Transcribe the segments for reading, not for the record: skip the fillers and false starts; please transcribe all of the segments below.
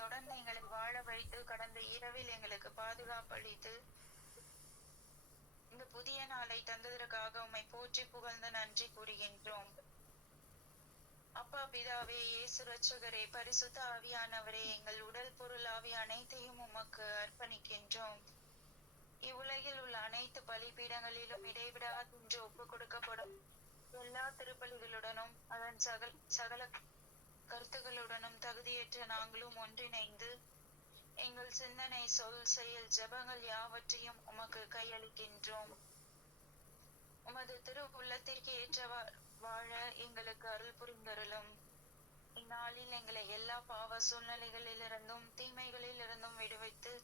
தொடர்ந்து எங்களை வாழ வைத்து கடந்த இரவில் எங்களுக்கு பாதுகாப்பளித்து இந்த புதிய நாளை தந்ததற்காக உம்மை போற்றி புகழ்ந்து நன்றி கூறுகின்றோம். அப்பா பிதாவே, இயேசு இரட்சகரே, பரிசுத்த ஆவியானவரே, எங்கள் உடல் பொருள் ஆவி அனைத்தையும் உமக்கு அர்ப்பணிக்கின்றோம். இவ்வுலகில் உள்ள அனைத்து பலிபீடங்களிலும் இடைவிடாது ஒப்பு கொடுக்கப்படும் எல்லா திருப்பலிகளுடனும் அதன் சகல கருத்துகளுடனும் தகுதியற்ற நாங்களும் ஒன்றிணைந்து எங்கள் சிந்தனை, சொல், செயல், ஜெபங்கள் யாவற்றையும் உமக்கு கையளிக்கின்றோம். உமது திரு உள்ளத்திற்கு ஏற்றவாறு வாழ எங்களுக்கு அருள் புரிந்தருளும். இந்நாளில் எங்களை எல்லா பாவ சூழ்நிலைகளிலிருந்தும் தீமைகளில் இருந்தும் விடுவித்து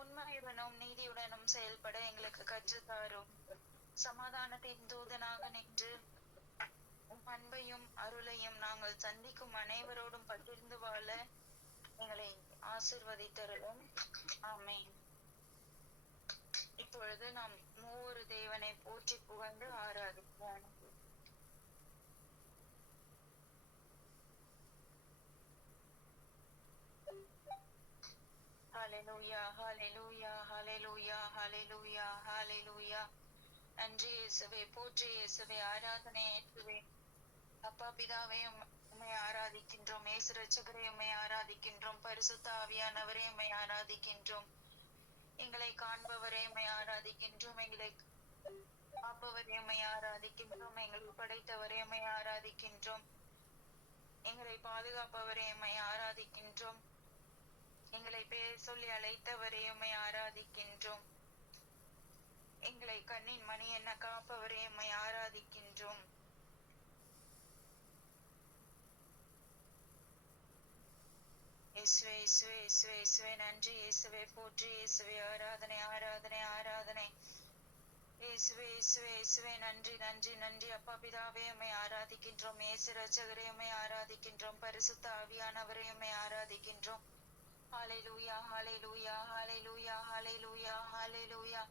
உண்மையுடனும் நீதியுடனும் செயல்பட எங்களுக்கு கற்றுத்தாரும். சமாதானத்தின் தூதனாக நின்று உம் அன்பையும் அருளையும் நாங்கள் சந்திக்கும் அனைவரோடும் பகிர்ந்து வாழ எங்களை ஆசிர்வதித்தருளும். ஆமென். இப்பொழுது நாம் மூவொரு தேவனை போற்றி புகழ்ந்து ஆராதிப்போம். ஹல்லேலூயா, ஹல்லேலூயா, ஹல்லேலூயா, ஹல்லேலூயா, ஹல்லேலூயா. நன்றி இயேசுவே, போற்றி இயேசுவே, ஆராதனை ஏற்றுவே. அப்பா பிதாவே, உம்மை ஆராதிக்கின்றோம். இயேசு இரட்சகரே, உம்மை ஆராதிக்கின்றோம். பரிசுத்த ஆவியானவரே, உம்மை ஆராதிக்கின்றோம். எங்களை காண்பவரே, உம்மை ஆராதிக்கின்றோம். எங்களை காப்பவரே, உம்மை ஆராதிக்கின்றோம். எங்களை படைத்தவரே, உம்மை ஆராதிக்கின்றோம். எங்களை பாதுகாப்பவரே, உம்மை ஆராதிக்கின்றோம். எங்களை பெயர் சொல்லி அழைத்தவரே, உம்மை ஆராதிக்கின்றோம். எங்களை கண்ணின் மணி என்ன காப்பவரே, உம்மை ஆராதிக்கின்றோம். இயேசுவே, இயேசுவே, இயேசுவே, இயேசுவே, நன்றி இயேசுவே, போற்றி இயேசுவே, ஆராதனை, ஆராதனை, ஆராதனை. இயேசுவே, இயேசுவே, இயேசுவே, நன்றி, நன்றி, நன்றி. அப்பா பிதாவே, உம்மை ஆராதிக்கின்றோம். இயேசு இரட்சகரே, உம்மை ஆராதிக்கின்றோம். பரிசுத்த ஆவியானவரே, உம்மை ஆராதிக்கின்றோம். ஹல்லேலூயா, ஹல்லேலூயா, ஹல்லேலூயா, ஹல்லேலூயா, ஹல்லேலூயா.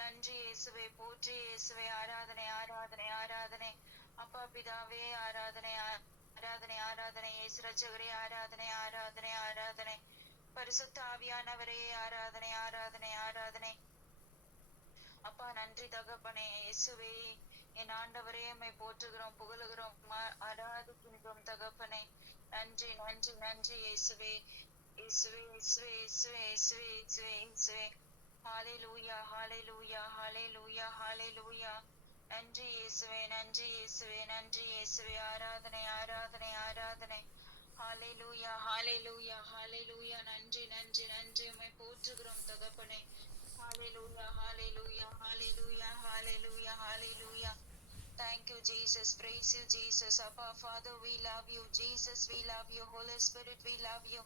நன்றி இயேசுவே, போற்றி இயேசுவே, ஆராதனை, ஆராதனை, ஆராதனை. அப்பா பிதாவே, ஆராதனை, ஆராதனை, ஆராதனை. இயேசு இரட்சகரே, ஆராதனை, ஆராதனை, ஆராதனை. பரிசுத்த ஆவியானவரே, ஆராதனை, ஆராதனை, ஆராதனை. அப்பா நன்றி தகப்பனே. இயேசுவே, என் ஆண்டவரே, உம்மை போற்றுகிறோம், புகழுகிறோம், ஆராதிக்கின்றோம் தகப்பனே. நன்றி, நன்றி, நன்றி இயேசுவே, இயேசுவே, இயேசுவே, இயேசுவே, இயேசுவே, இயேசுவே, இயேசுவே. ஹல்லேலூயா, ஹல்லேலூயா, ஹல்லேலூயா, ஹல்லேலூயா. நன்றி இயேசுவே, நன்றி இயேசுவே, நன்றி இயேசுவே, ஆராதனை, ஆராதனை, ஆராதனை. ஹல்லேலூயா, ஹல்லேலூயா, ஹல்லேலூயா. நன்றி, நன்றி, நன்றி. உம்மை போற்றுகிறோம் தகப்பனே. Hallelujah, hallelujah, hallelujah, hallelujah, hallelujah. Thank you, Jesus. Praise you, Jesus. Abba, Father, we love you. Jesus, we love you. Holy Spirit, we love you.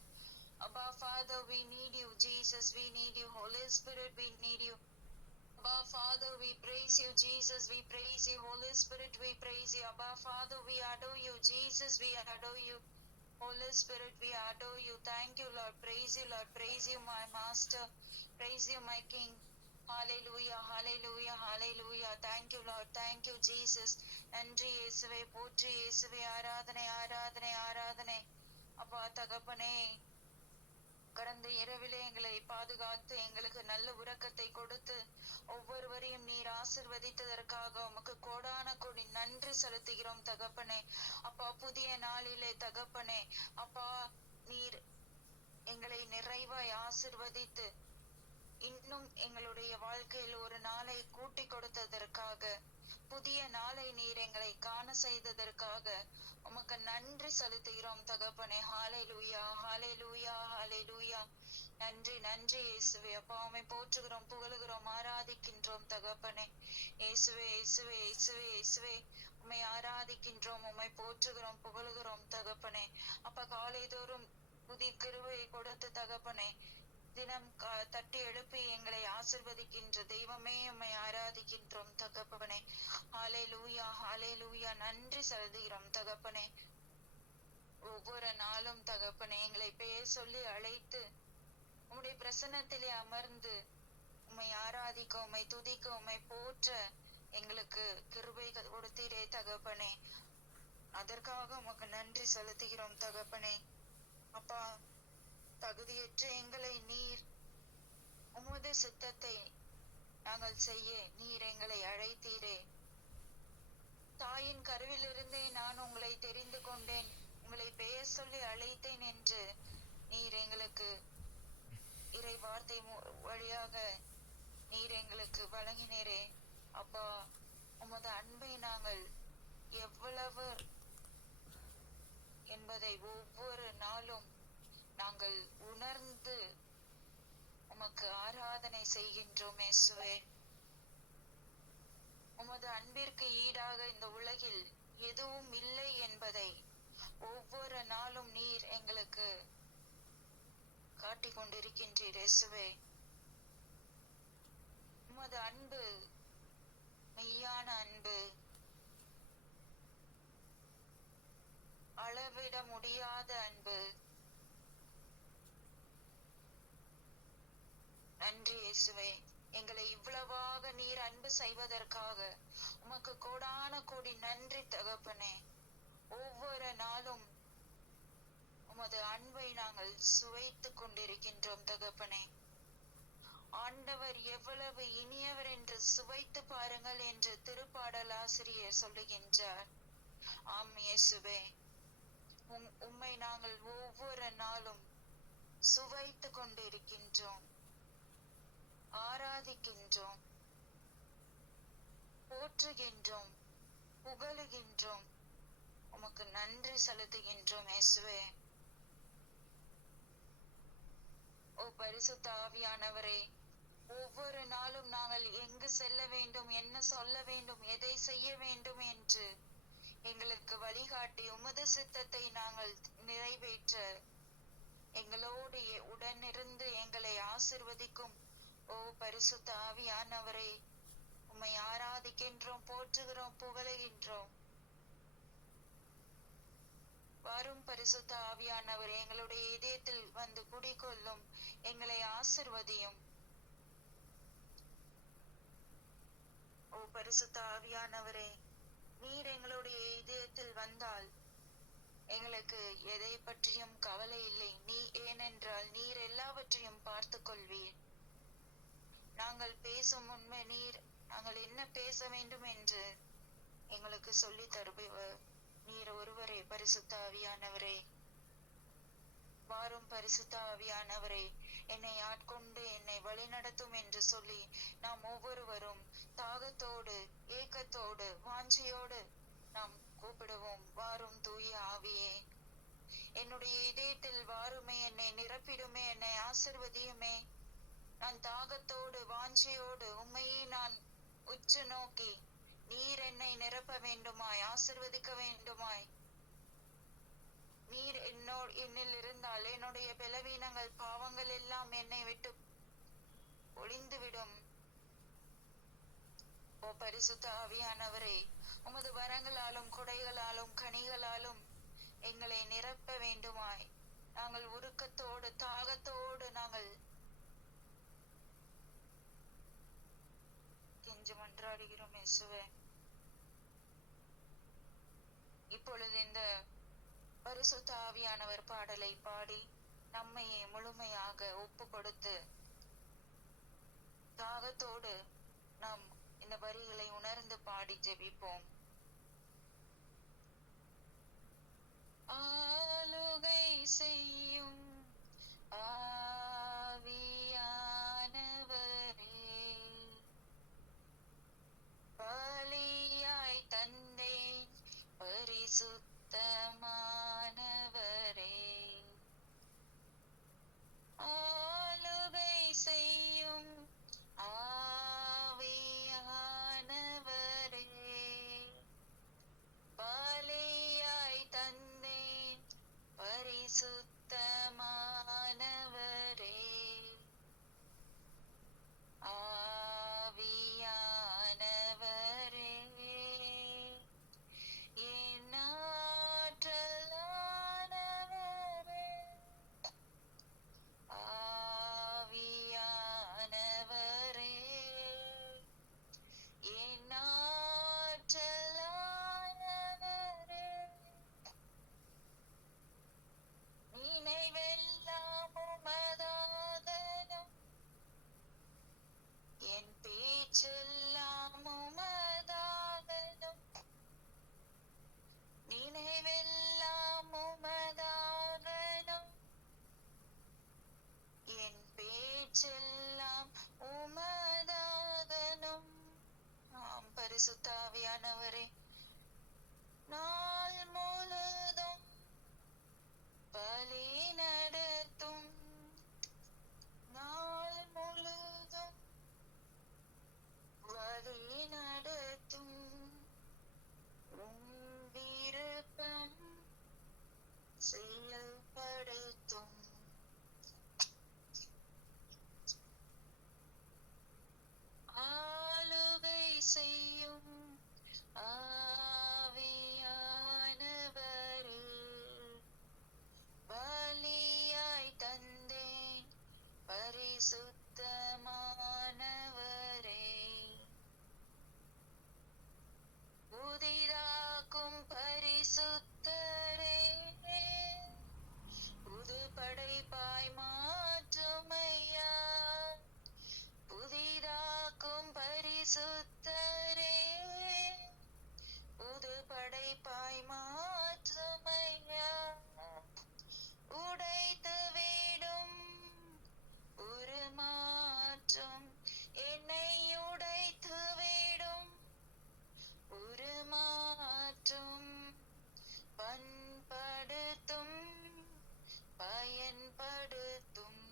Abba, Father, we need you. Jesus, we need you. Holy Spirit, we need you. Abba, Father, we praise you. Jesus, we praise you. Holy Spirit, we praise you. Abba, Father, we adore you. Jesus, we adore you. Holy Spirit, we adore you. Thank you, Lord. Praise you, Lord. Praise you, my Master. Praise you, my King. Hallelujah, hallelujah, hallelujah. Thank you, Lord. Thank you, Jesus. நன்றி இயேசுவே, போற்றி இயேசுவே, ஆராதனை, ஆராதனை, ஆராதனை. அப்பா தகப்பனே, கடந்த இரவிலே எங்களை பாதுகாத்து எங்களுக்கு நல்ல உறக்கத்தை கொடுத்து ஒவ்வொருவரையும் நீர் ஆசிர்வதித்ததற்காக உமக்கு கோடான கோடி நன்றி செலுத்துகிறோம் தகப்பனே. அப்பா புதிய நாளிலே தகப்பனே, அப்பா நீர் எங்களை நிறைவாய் ஆசிர்வதித்து இன்னும் எங்களுடைய வாழ்க்கையில் ஒரு நாளை கூட்டி கொடுத்ததற்காக, புதிய நாளை நீர் எங்களை காண செய்ததற்காக உமக்கு நன்றி செலுத்துகிறோம் தகப்பனே. ஹல்லேலூயா, ஹல்லேலூயா, ஹல்லேலூயா. நன்றி, நன்றி இயேசுவே. அப்பா உம்மை போற்றுகிறோம், புகழுகிறோம், ஆராதிக்கின்றோம் தகப்பனே. இயேசுவே, இயேசுவே, இயேசுவே, இயேசுவே, உம்மை ஆராதிக்கின்றோம், உம்மை போற்றுகிறோம், புகழுகிறோம் தகப்பனே. அப்பா காலைதோறும் புதிய கிருபையை கொடுத்து தகப்பனே, தினம் தட்டி எழுப்பி எங்களை ஆசிர்வதிக்கின்ற தெய்வமே, உம்மை ஆராதிக்கின்றோம் தகப்பனே. ஹல்லேலூயா, ஹல்லேலூயா. நன்றி செலுத்துகிறோம் தகப்பனே. ஒவ்வொரு நாளும் தகப்பனே எங்களை பெயர் சொல்லி அழைத்து உம்முடைய பிரசன்னத்திலே அமர்ந்து உம்மை ஆராதிக்க, உம்மை துதிக்க, உம்மை போற்ற எங்களுக்கு கிருபை கொடுத்தீரே தகப்பனே. அதற்காக உமக்கு நன்றி செலுத்துகிறோம் தகப்பனே. அப்பா தகுதியற்ற எங்களை நீர் உமது சித்தத்தை நாங்கள் செய்ய நீர் எங்களை அழைத்தீரே. தாயின் கருவிலிருந்தே நான் உங்களை தெரிந்து கொண்டேன், உங்களை பெயர் சொல்லி அழைத்தேன் என்று நீர் எங்களுக்கு இறை வார்த்தை வழியாக நீர் எங்களுக்கு வழங்கினீரே. அப்பா, உமது அன்பை நாங்கள் எவ்வளவு என்பதை ஒவ்வொரு நாளும் நாங்கள் உணர்ந்து உமக்கு ஆராதனை செய்கின்றோம் இயேசுவே. உமது அன்பிற்கு ஈடாக இந்த உலகில் எதுவும் இல்லை என்பதை ஒவ்வொரு நாளும் நீர் எங்களுக்கு காட்டிக் கொண்டிருக்கின்றீர் இயேசுவே. உமது அன்பு மெய்யான அன்பு, அளவிட முடியாத அன்பு. நன்றி இயேசுவே. எங்களை இவ்வளவாக நீர் அன்பு செய்வதற்காக உமக்கு கோடான கோடி நன்றி தகப்பனே. ஒவ்வொரு நாளும் உமது அன்பை நாங்கள் சுவைத்துக் கொண்டிருக்கின்றோம் தகப்பனே. ஆண்டவர் எவ்வளவு இனியவர் என்று சுவைத்து பாருங்கள் என்று திருப்பாடல் ஆசிரியர் சொல்லுகின்றார். ஆம் இயேசுவே, உம்மை நாங்கள் ஒவ்வொரு நாளும் சுவைத்து கொண்டிருக்கின்றோம், ஆராதிக்கின்றோம், போற்றுகின்றோம், புகழுகின்றோம், உமக்கு நன்றி செலுத்துகின்றோம் இயேசுவே. ஓ பரிசுத்த ஆவியானவரே, ஒவ்வொரு நாளும் நாங்கள் எங்கு செல்ல வேண்டும், என்ன சொல்ல வேண்டும், எதை செய்ய வேண்டும் என்று எங்களுக்கு வழிகாட்டி உமது சித்தத்தை நாங்கள் நிறைவேற்ற எங்களோடு உடனிருந்து எங்களை ஆசிர்வதிக்கும் ஓ பரிசுத்த ஆவியானவரே, உம்மை ஆராதிக்கின்றோம், போற்றுகிறோம், புகழுகின்றோம். வரும் பரிசுத்த ஆவியானவரே, எங்களுடைய இதயத்தில் வந்து குடிகொள்ளும், எங்களை ஆசிர்வதியும். ஓ பரிசுத்த ஆவியானவரே, நீர் எங்களுடைய இதயத்தில் வந்தால் எங்களுக்கு எதை பற்றியும் கவலை இல்லை. ஏனென்றால் நீர் எல்லாவற்றையும் பார்த்து கொள்வீர். நாங்கள் பேசும் உண்மை நீர், நாங்கள் என்ன பேச வேண்டும் என்று எங்களுக்கு சொல்லி தருபவர் நீர் ஒருவரே. பரிசுத்த ஆவியானவரே, வாரும் பரிசுத்த ஆவியானவரே, என்னை ஆட்கொண்டு என்னை வழிநடத்தும் என்று சொல்லி நாம் ஒவ்வொருவரும் தாகத்தோடு, ஏக்கத்தோடு, வாஞ்சியோடு நாம் கூப்பிடுவோம். வாரும் தூய ஆவியே, என்னுடைய இதயத்தில் வாருமே, என்னை நிரப்பிடுமே, என்னை ஆசிர்வதியுமே. நான் தாகத்தோடு, வாஞ்சியோடு உம்மையே நான் உற்று நோக்கி நீர் என்னை நிரப்ப வேண்டுமாய், ஆசிர்வதிக்க வேண்டுமாய். நீர் என்னில் இருந்தால் என்னுடைய பலவீனங்கள், பாவங்கள் எல்லாம் என்னை விட்டு ஒளிந்துவிடும். ஓ பரிசுத்த ஆவியானவரே, உமது வரங்களாலும் கொடைகளாலும் கனிகளாலும் எங்களை நிரப்ப வேண்டுமாய் நாங்கள் உருக்கத்தோடு, தாகத்தோடு நாங்கள் கெஞ்சி மன்றாடுகிறோம் இயேசுவே. இப்பொழுது இந்த பரிசுத்த ஆவியானவர் பாடலை பாடி நம்மையே முழுமையாக ஒப்பு கொடுத்து தாகத்தோடு நாம் இந்த வரிகளை உணர்ந்து பாடி ஜெபிப்போம். ஆளுகை செய்யும் ஆவியானவரே, பலியாய் தந்தேன் பரிசுத்தமானவரே. ஆளுகை செய்யும் ஆவியானவரே, பலியாய் தந்தேன் பரிசுத்தமானவரே. ஆவியானவரே நாள் முழுதும் வழி நடத்தும், நாள் முழுதும் வழி நடத்தும், உம் விருப்பம் செயல்படுத்தும். ஆளுகை செய்யும் ஆவியானவரே, பலியாய் தந்தேன் பரிசுத்தமானவரே, புதிதாக்கும் பரிசுத்தரே, புது படைப்பாய் மாற்றுமையா, புதிதாக்கும் பரிசுத்தரே, புது படைப்பாய் மாற்றுமையா, உடைத்து விடும் உருமாற்றம், என்னை உடைத்து விடும் உருமாற்றம், பண்படுத்தும் பயன்படுத்தும்,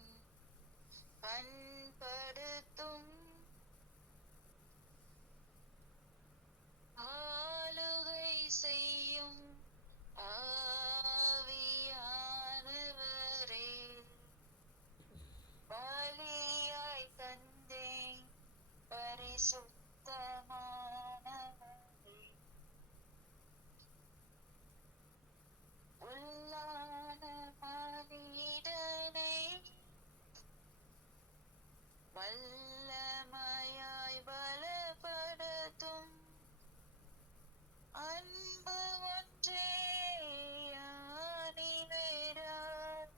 பண்படுத்தும், ஆளுகை செய்யும் ஆவியானவரே, பலியாய் தந்தேன் பரிசுத்தமானவரே, உள்ளான மனிதனை வல்லமையாய் பலப்படுத்தும், அன்பு ஒன்றே அணிவேரார்,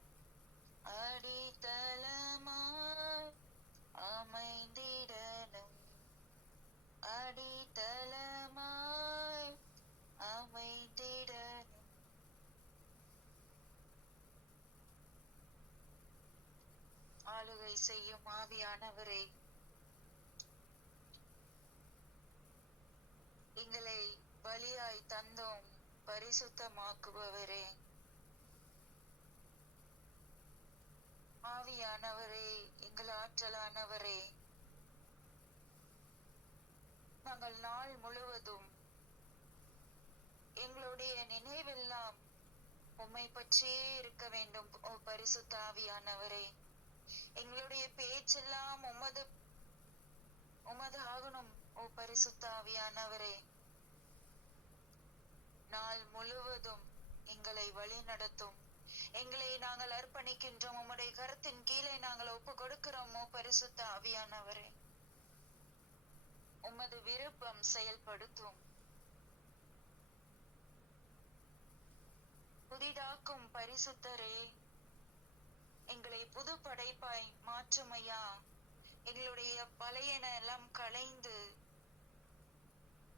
அடித்தளமாய் அமைந்திடலும், அடித்தளமாய் அமைந்திடலும். ஆளுகை செய்யும் ஆவியானவரே, எங்களை பலியாய் தந்தோம் பரிசுத்தமாக்குபவரே, ஆவியானவரே, எங்கள் ஆற்றலானவரே, நாங்கள் நாள் முழுவதும் எங்களுடைய நினைவெல்லாம் உம்மை பற்றியே இருக்க வேண்டும். ஓ பரிசுத்த ஆவியானவரே, எங்களுடைய பேச்செல்லாம் உமது ஆகணும். ஓ பரிசுத்த ஆவியானவரே, நாள் முழுவதும் எங்களை வழி நடத்தும். எங்களை நாங்கள் அர்ப்பணிக்கின்றோம், உம்முடைய கருத்தின் கீழே நாங்கள் ஒப்பு கொடுக்கிறோம். ஓ பரிசுத்த ஆவியானவரே, உமது விருப்பம் செயல்படுத்தும். புதிதாக்கும் பரிசுத்தரே, எங்களை புது படைப்பாய் மாற்றுமையா, எங்களுடைய பழையன எல்லாம் களைந்து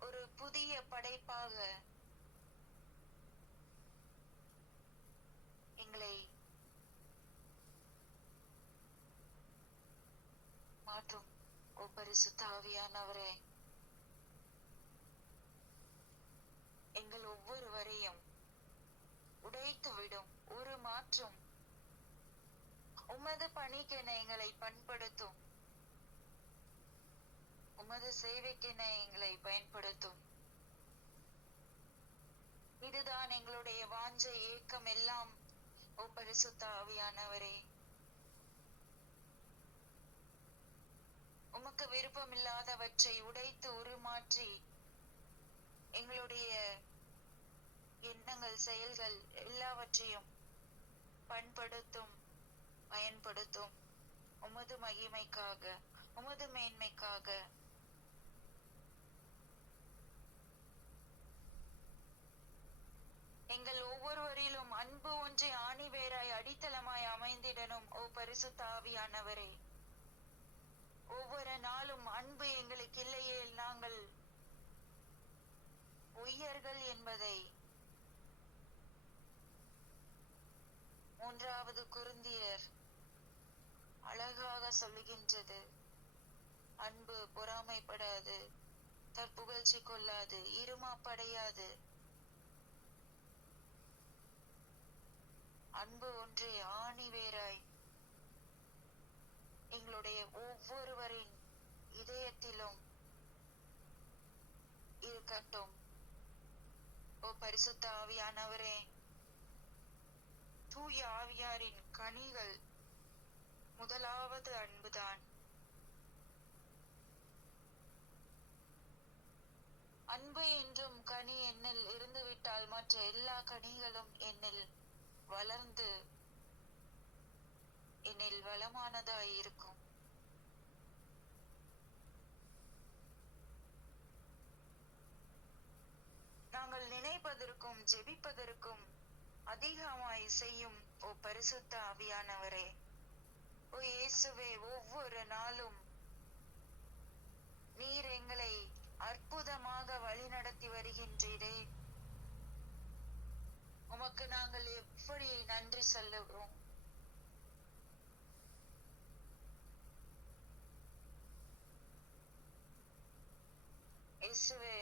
ஒரு புதிய படைப்பாக எங்களை மாற்றும். ஓ பரிசுத்த ஆவியானவரே, எங்கள் ஒவ்வொருவரையும் உடைத்து விடும் ஒரு மாற்றும். உமது பணிக்கென எங்களை பண்படுத்தும், உமது சேவைக்கென எங்களை பயன்படுத்தும். இதுதான் எங்களுடைய வாஞ்சை, ஏக்கம் எல்லாம். ஓ பரிசுத்த ஆவியானவரே, உமக்கு விருப்பமில்லாதவற்றை உடைத்து உருமாற்றி எங்களுடைய எண்ணங்கள், செயல்கள் எல்லாவற்றையும் பண்படுத்தும், பயன்படுத்தும். உமது மகிமைக்காக, உமது மேன்மைக்காக. எங்கள் ஒவ்வொருவரிலும் அன்பு ஒன்றை ஆணிவேராய் அடித்தளமாய் அமைந்திடனும். ஓ பரிசுத்த ஆவியானவரே, ஒவ்வொரு நாளும் அன்பு எங்களுக்கு இல்லையே நாங்கள் பொய்யர்கள் என்பதை 3 கொரிந்தியர் அழகாக சொல்லுகின்றது. அன்பு பொறாமைப்படாது, தற்புகழ்ச்சி கொள்ளாது, இருமாப்படையாது. அன்பு ஒன்றே ஆணி வேராய் எங்களுடைய ஒவ்வொருவரின் இதயத்திலும் இருக்கட்டும். ஓ பரிசுத்த ஆவியானவரே, தூய ஆவியாரின் கனிகள் முதலாவது அன்புதான். அன்பு என்றும் கனி என்னில் இருந்துவிட்டால் மற்ற எல்லா கனிகளும் என்னில் வளர்ந்து என்னில் வளமானதாய் இருக்கும். நாங்கள் நினைப்பதற்கும் ஜெபிப்பதற்கும் அதிகமாய் செய்யும் ஓ பரிசுத்த ஆவியானவரே, ஓ இயேசுவே, ஒவ்வொரு நாளும் நீர் எங்களை அற்புதமாக வழிநடத்தி வருகின்றீரே. உமக்கு நாங்கள் எப்படி நன்றி சொல்லுவோம். இயேசுவே,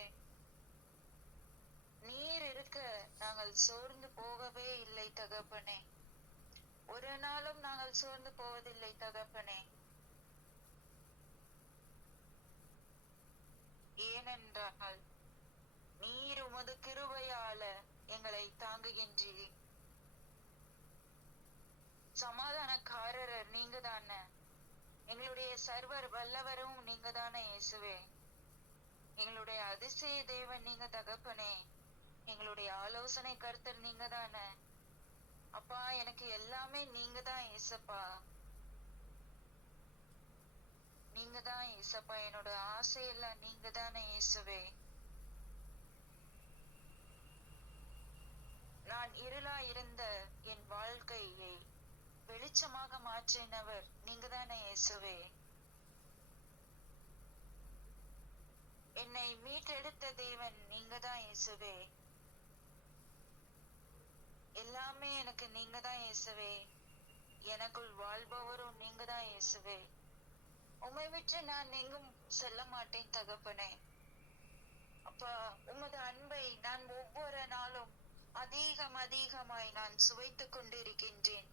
நீர் இருக்க நாங்கள் சோர்ந்து போகவே இல்லை தகப்பனே. ஒரு நாளும் நாங்கள் சோர்ந்து போவதில்லை தகப்பனே. ஏனென்றால் நீர் உமது கிருபையால எங்களை தாங்குகின்றீர். சமாதானக்காரர் நீங்க தானே, எங்களுடைய சர்வர் வல்லவரும் நீங்க தானே இயேசுவே. எங்களுடைய அதிசய தேவன் நீங்க தகப்பனே. எங்களுடைய ஆலோசனை கர்த்தர் நீங்க தானே. அப்பா, எனக்கு எல்லாமே நீங்க தான் இயேசப்பா. நீங்க தான் இயேசப்பா. என்னோட ஆசையெல்லாம் நீங்க தானே இயேசுவே. நான் இருளா இருந்த என் வாழ்க்கையை வெளிச்சமாக மாற்றினவர் நீங்க தானே இயேசுவே. என்னை மீட்டெடுத்த தேவன் நீங்க தான் இயேசுவே. எல்லாமே எனக்கு நீங்க தான் இயேசுவே. எனக்குள் வாழ்பவரும் நீங்க தான் இயேசுவே. உம்மை விட்டு நான் எங்கும் செல்ல மாட்டேன் தகப்பனே. அப்பா, உமது அன்பை நான் ஒவ்வொரு நாளும் அதிகமாய் நான் சுவைத்துக் கொண்டிருக்கின்றேன்.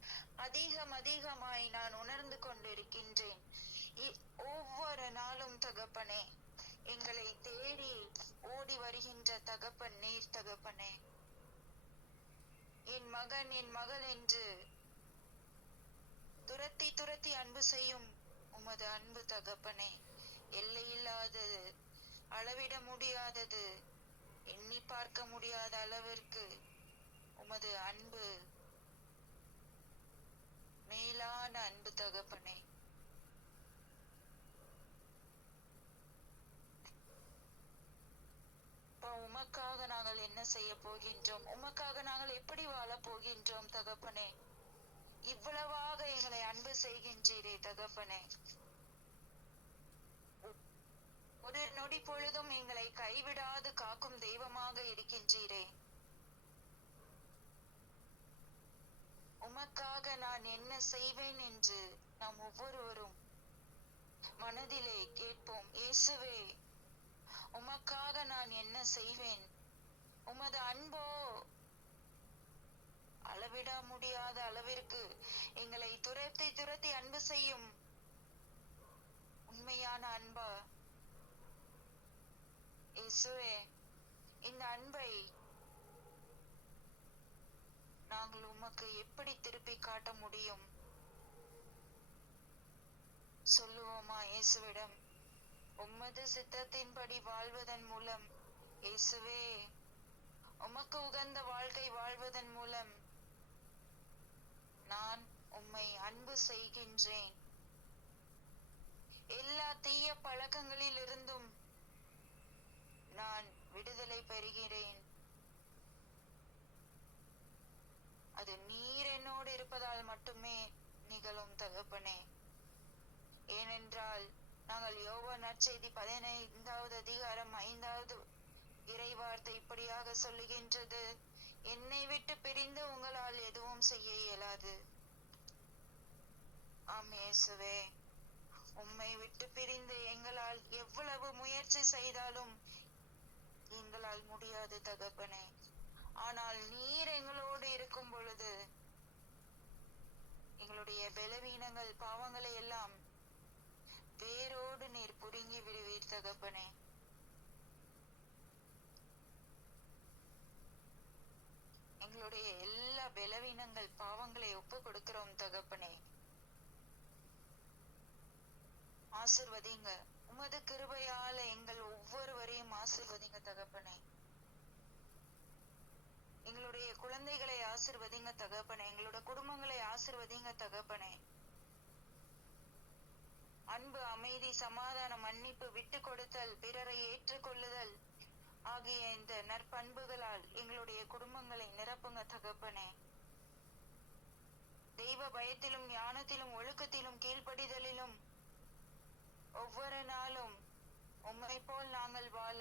அதிகமாய் நான் உணர்ந்து கொண்டிருக்கின்றேன். ஒவ்வொரு நாளும் தகப்பனே, எங்களை தேடி ஓடி வருகின்ற தகப்பன் நீர் தகப்பனே. என் மகன் என் மகள் என்று துரத்தி அன்பு செய்யும் உமது அன்பு தகப்பனே, எல்லையில்லாதது, அளவிட முடியாதது, எண்ணி பார்க்க முடியாத அளவிற்கு உமது அன்பு மேலான அன்பு தகப்பனே. உமக்காக நாங்கள் என்ன செய்ய போகின்றோம்? உமக்காக நாங்கள் எப்படி வாழ போகின்றோம் தகப்பனே? இவ்வளவாக எங்களை அன்பு செய்கின்றீரே தகப்பனே. ஒரு நொடி பொழுதும் எங்களை கைவிடாது காக்கும் தெய்வமாக இருக்கின்றீரே. உமக்காக நான் என்ன செய்வேன் என்று நாம் ஒவ்வொருவரும் மனதிலே கேட்போம். இயேசுவே, உமக்காக நான் என்ன செய்வேன்? உமது அன்போ அளவிட முடியாத அளவிற்கு எங்களை துரத்தி அன்பு செய்யும் உண்மையான அன்பா இயேசுவே. இந்த அன்பை நாங்கள் உமக்கு எப்படி திருப்பி காட்ட முடியும்? சொல்லுவோமா இயேசுவிடம்? உமது சித்தத்தின்படி வாழ்வதன் மூலம் இயேசுவே, உமக்கு உகந்த வாழ்க்கை வாழ்வதன் மூலம் நான் உம்மை அன்பு செய்கின்றேன். எல்லா தீய பழக்கங்களில் இருந்தும் நான் விடுதலை பெறுகிறேன். அது நீர் என்னோடு இருப்பதால் மட்டுமே நிகழும் தகப்பனே. ஏனென்றால் நாங்கள் யோவான் நற்செய்தி 15வது அதிகாரம் 5வது இறைவார்த்தை இப்படியாக சொல்லுகின்றது: என்னை விட்டு பிரிந்து உங்களால் எதுவும் செய்ய இயலாது. ஆம் இயேசுவே, உம்மை விட்டு பிரிந்து எங்களால் எவ்வளவு முயற்சி செய்தாலும் எங்களால் முடியாது தகப்பனே. ஆனால் நீர் எங்களோடு இருக்கும் பொழுது எங்களுடைய பலவீனங்கள் பாவங்களை எல்லாம் வேரோடு நீர் புடுங்கி விடுவீர் தகப்பனே. எங்களுடைய எல்லா பலவீனங்கள் பாவங்களை ஒப்பு கொடுக்கிறோம் தகப்பனே. ஆசிர்வதிங்க. உமது கிருபையால எங்கள் ஒவ்வொருவரையும் ஆசிர்வதிங்க தகப்பனே. எங்களுடைய குழந்தைகளை ஆசிர்வதிங்க தகப்பனே. எங்களோட குடும்பங்களை ஆசிர்வதிங்க தகப்பனே. அன்பு, அமைதி, சமாதானம், மன்னிப்பு, விட்டு கொடுத்தல், பிறரை ஏற்றுக்கொள்ளுதல் ஆகிய இந்த நற்பண்புகளால் எங்களுடைய குடும்பங்களை நிரப்புங்க தகப்பனே. தெய்வ பயத்திலும் ஞானத்திலும் ஒழுக்கத்திலும் கீழ்ப்படிதலிலும் ஒவ்வொரு நாளும் உம்மை போல் நாங்கள் வாழ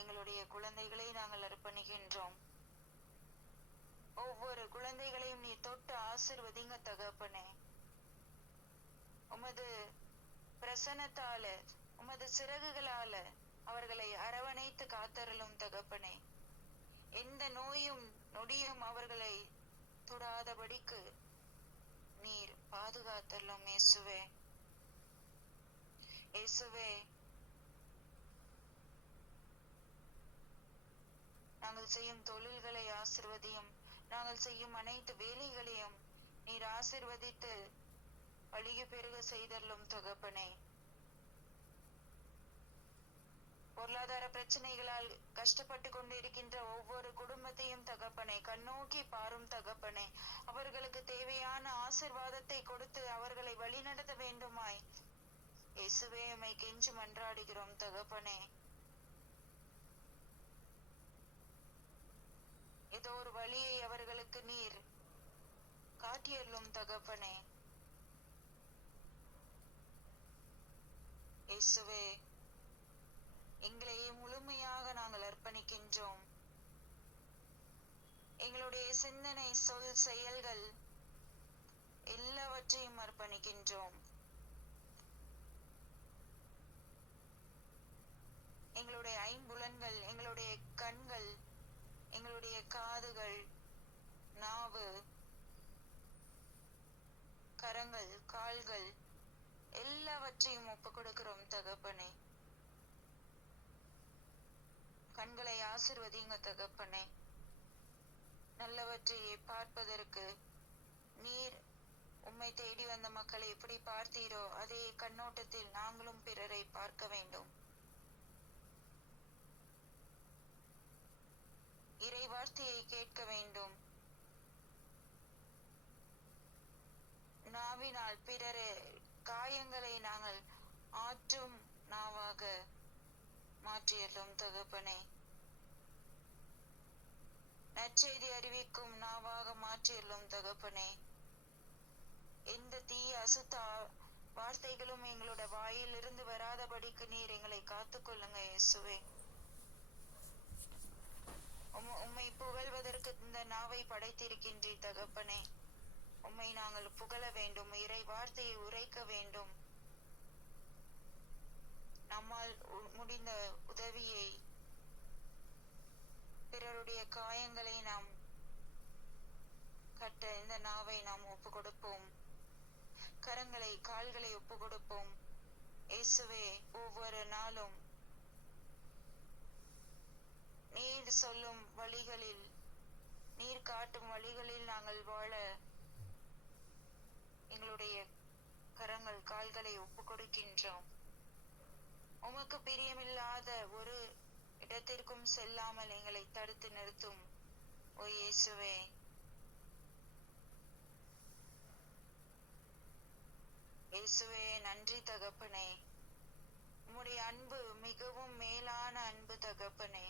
எங்களுடைய குழந்தைகளை நாங்கள் அர்ப்பணிக்கின்றோம். ஒவ்வொரு குழந்தைகளையும் நீ தொட்டு ஆசிர்வதிங்க தகப்பனே. உமது பிரசன்னத்தால, உமது சிறகுகளால அவர்களை அரவணைத்து காத்தருளும் தகப்பனே. எந்த நோயும் நொடியும் அவர்களை தொடாதபடிக்கு நீர் பாதுகாத்தருளும் இயேசுவே. இயேசுவே, நாங்கள் செய்யும் தொழில்களை ஆசிர்வதியும். நாங்கள் செய்யும் அனைத்து வேலைகளையும் நீர் ஆசிர்வதித்து பழிய பெருக செய்தருளும் தகப்பனே. பொருளாதார பிரச்சனைகளால் கஷ்டப்பட்டு கொண்டிருக்கின்ற ஒவ்வொரு குடும்பத்தையும் தகப்பனே கண்ணோக்கி பாரும் தகப்பனே. அவர்களுக்கு தேவையான ஆசிர்வாதத்தை கொடுத்து அவர்களை வழிநடத்த வேண்டுமாய் இயேசுவே உம்மை கெஞ்சி மன்றாடுகிறோம் தகப்பனே. ஏதோ ஒரு வழியை அவர்களுக்கு நீர் காட்டியருளும் தகப்பனே. இயேசுவே, எங்களை முழுமையாக நாங்கள் அர்ப்பணிக்கின்றோம். எங்களுடைய சிந்தனை, சொல், செயல்கள் எல்லாவற்றையும் அர்ப்பணிக்கின்றோம். எங்களுடைய ஐம்புலன்கள், எங்களுடைய கண்கள், எங்களுடைய காதுகள், நாவு, கரங்கள், கால்கள் எல்லாவற்றையும் ஒப்பு கொடுக்கிறோம் தகப்பனே. கண்களை ஆசிர்வதிங்க தகப்பனே. நல்லவற்றையே பார்ப்பதற்கு நீர் உம்மை தேடி வந்த மக்களை எப்படி பார்த்தீரோ அதே கண்ணோட்டத்தில் நாங்களும் பிறரை பார்க்க வேண்டும். இறை வார்த்தையை கேட்க வேண்டும். நாவினால் பிறரை காயங்களை நாங்கள் ஆற்றும் நாவாக மாற்றியலும் தகப்பனே. நற்செய்தி அறிவிக்கும் நாவாக மாற்றியலும் தகப்பனே. எந்த தீய அசுத்த வார்த்தைகளும் எங்களோட வாயில் இருந்து வராதபடிக்கு நீர் எங்களை காத்துக்கொள்ளுங்க இயேசுவே. உம்மை புகழ்வதற்கு இந்த நாவை படைத்திருக்கின்றீர் தகப்பனே. உம்மை நாங்கள் புகழ வேண்டும். இறை வார்த்தையை உரைக்க வேண்டும். நம்மால் முடிந்த உதவியை, பிறருடைய காயங்களை நாம் கட்ட இந்த நாவை நாம் ஒப்பு கொடுப்போம். கரங்களை, கால்களை ஒப்பு கொடுப்போம். இயேசுவே, ஒவ்வொரு நாளும் நீர் சொல்லும் வழிகளில், நீர் காட்டும் வழிகளில் நாங்கள் வாழ எங்களுடைய கரங்கள், கால்களை ஒப்பு கொடுக்கின்றோம். உமக்கு பிரியமில்லாத ஒரு இடத்திற்கும் செல்லாமல் எங்களை தடுத்து நிறுத்தும் ஓ இயேசுவே. இயேசுவே, நன்றி தகப்பனே. உம்முடைய அன்பு மிகவும் மேலான அன்பு தகப்பனே.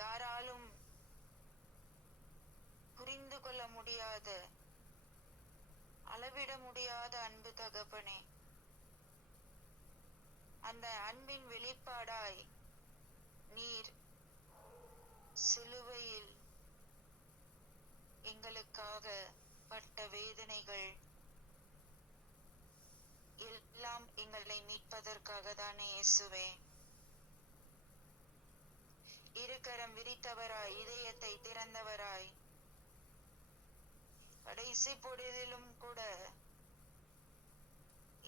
யாராலும் புரிந்து கொள்ள முடியாத, அளவிட முடியாத அன்பு தகப்பனே. அந்த அன்பின் வெளிப்பாடாய் நீர் சிலுவையில் எங்களுக்காக பட்ட வேதனைகள் எல்லாம் எங்களை மீட்பதற்காக தானே இயேசுவே. அடிக்கரம் விரித்தவராய், இதயத்தை திறந்தவராய், கடைசி பொழுதிலும் கூட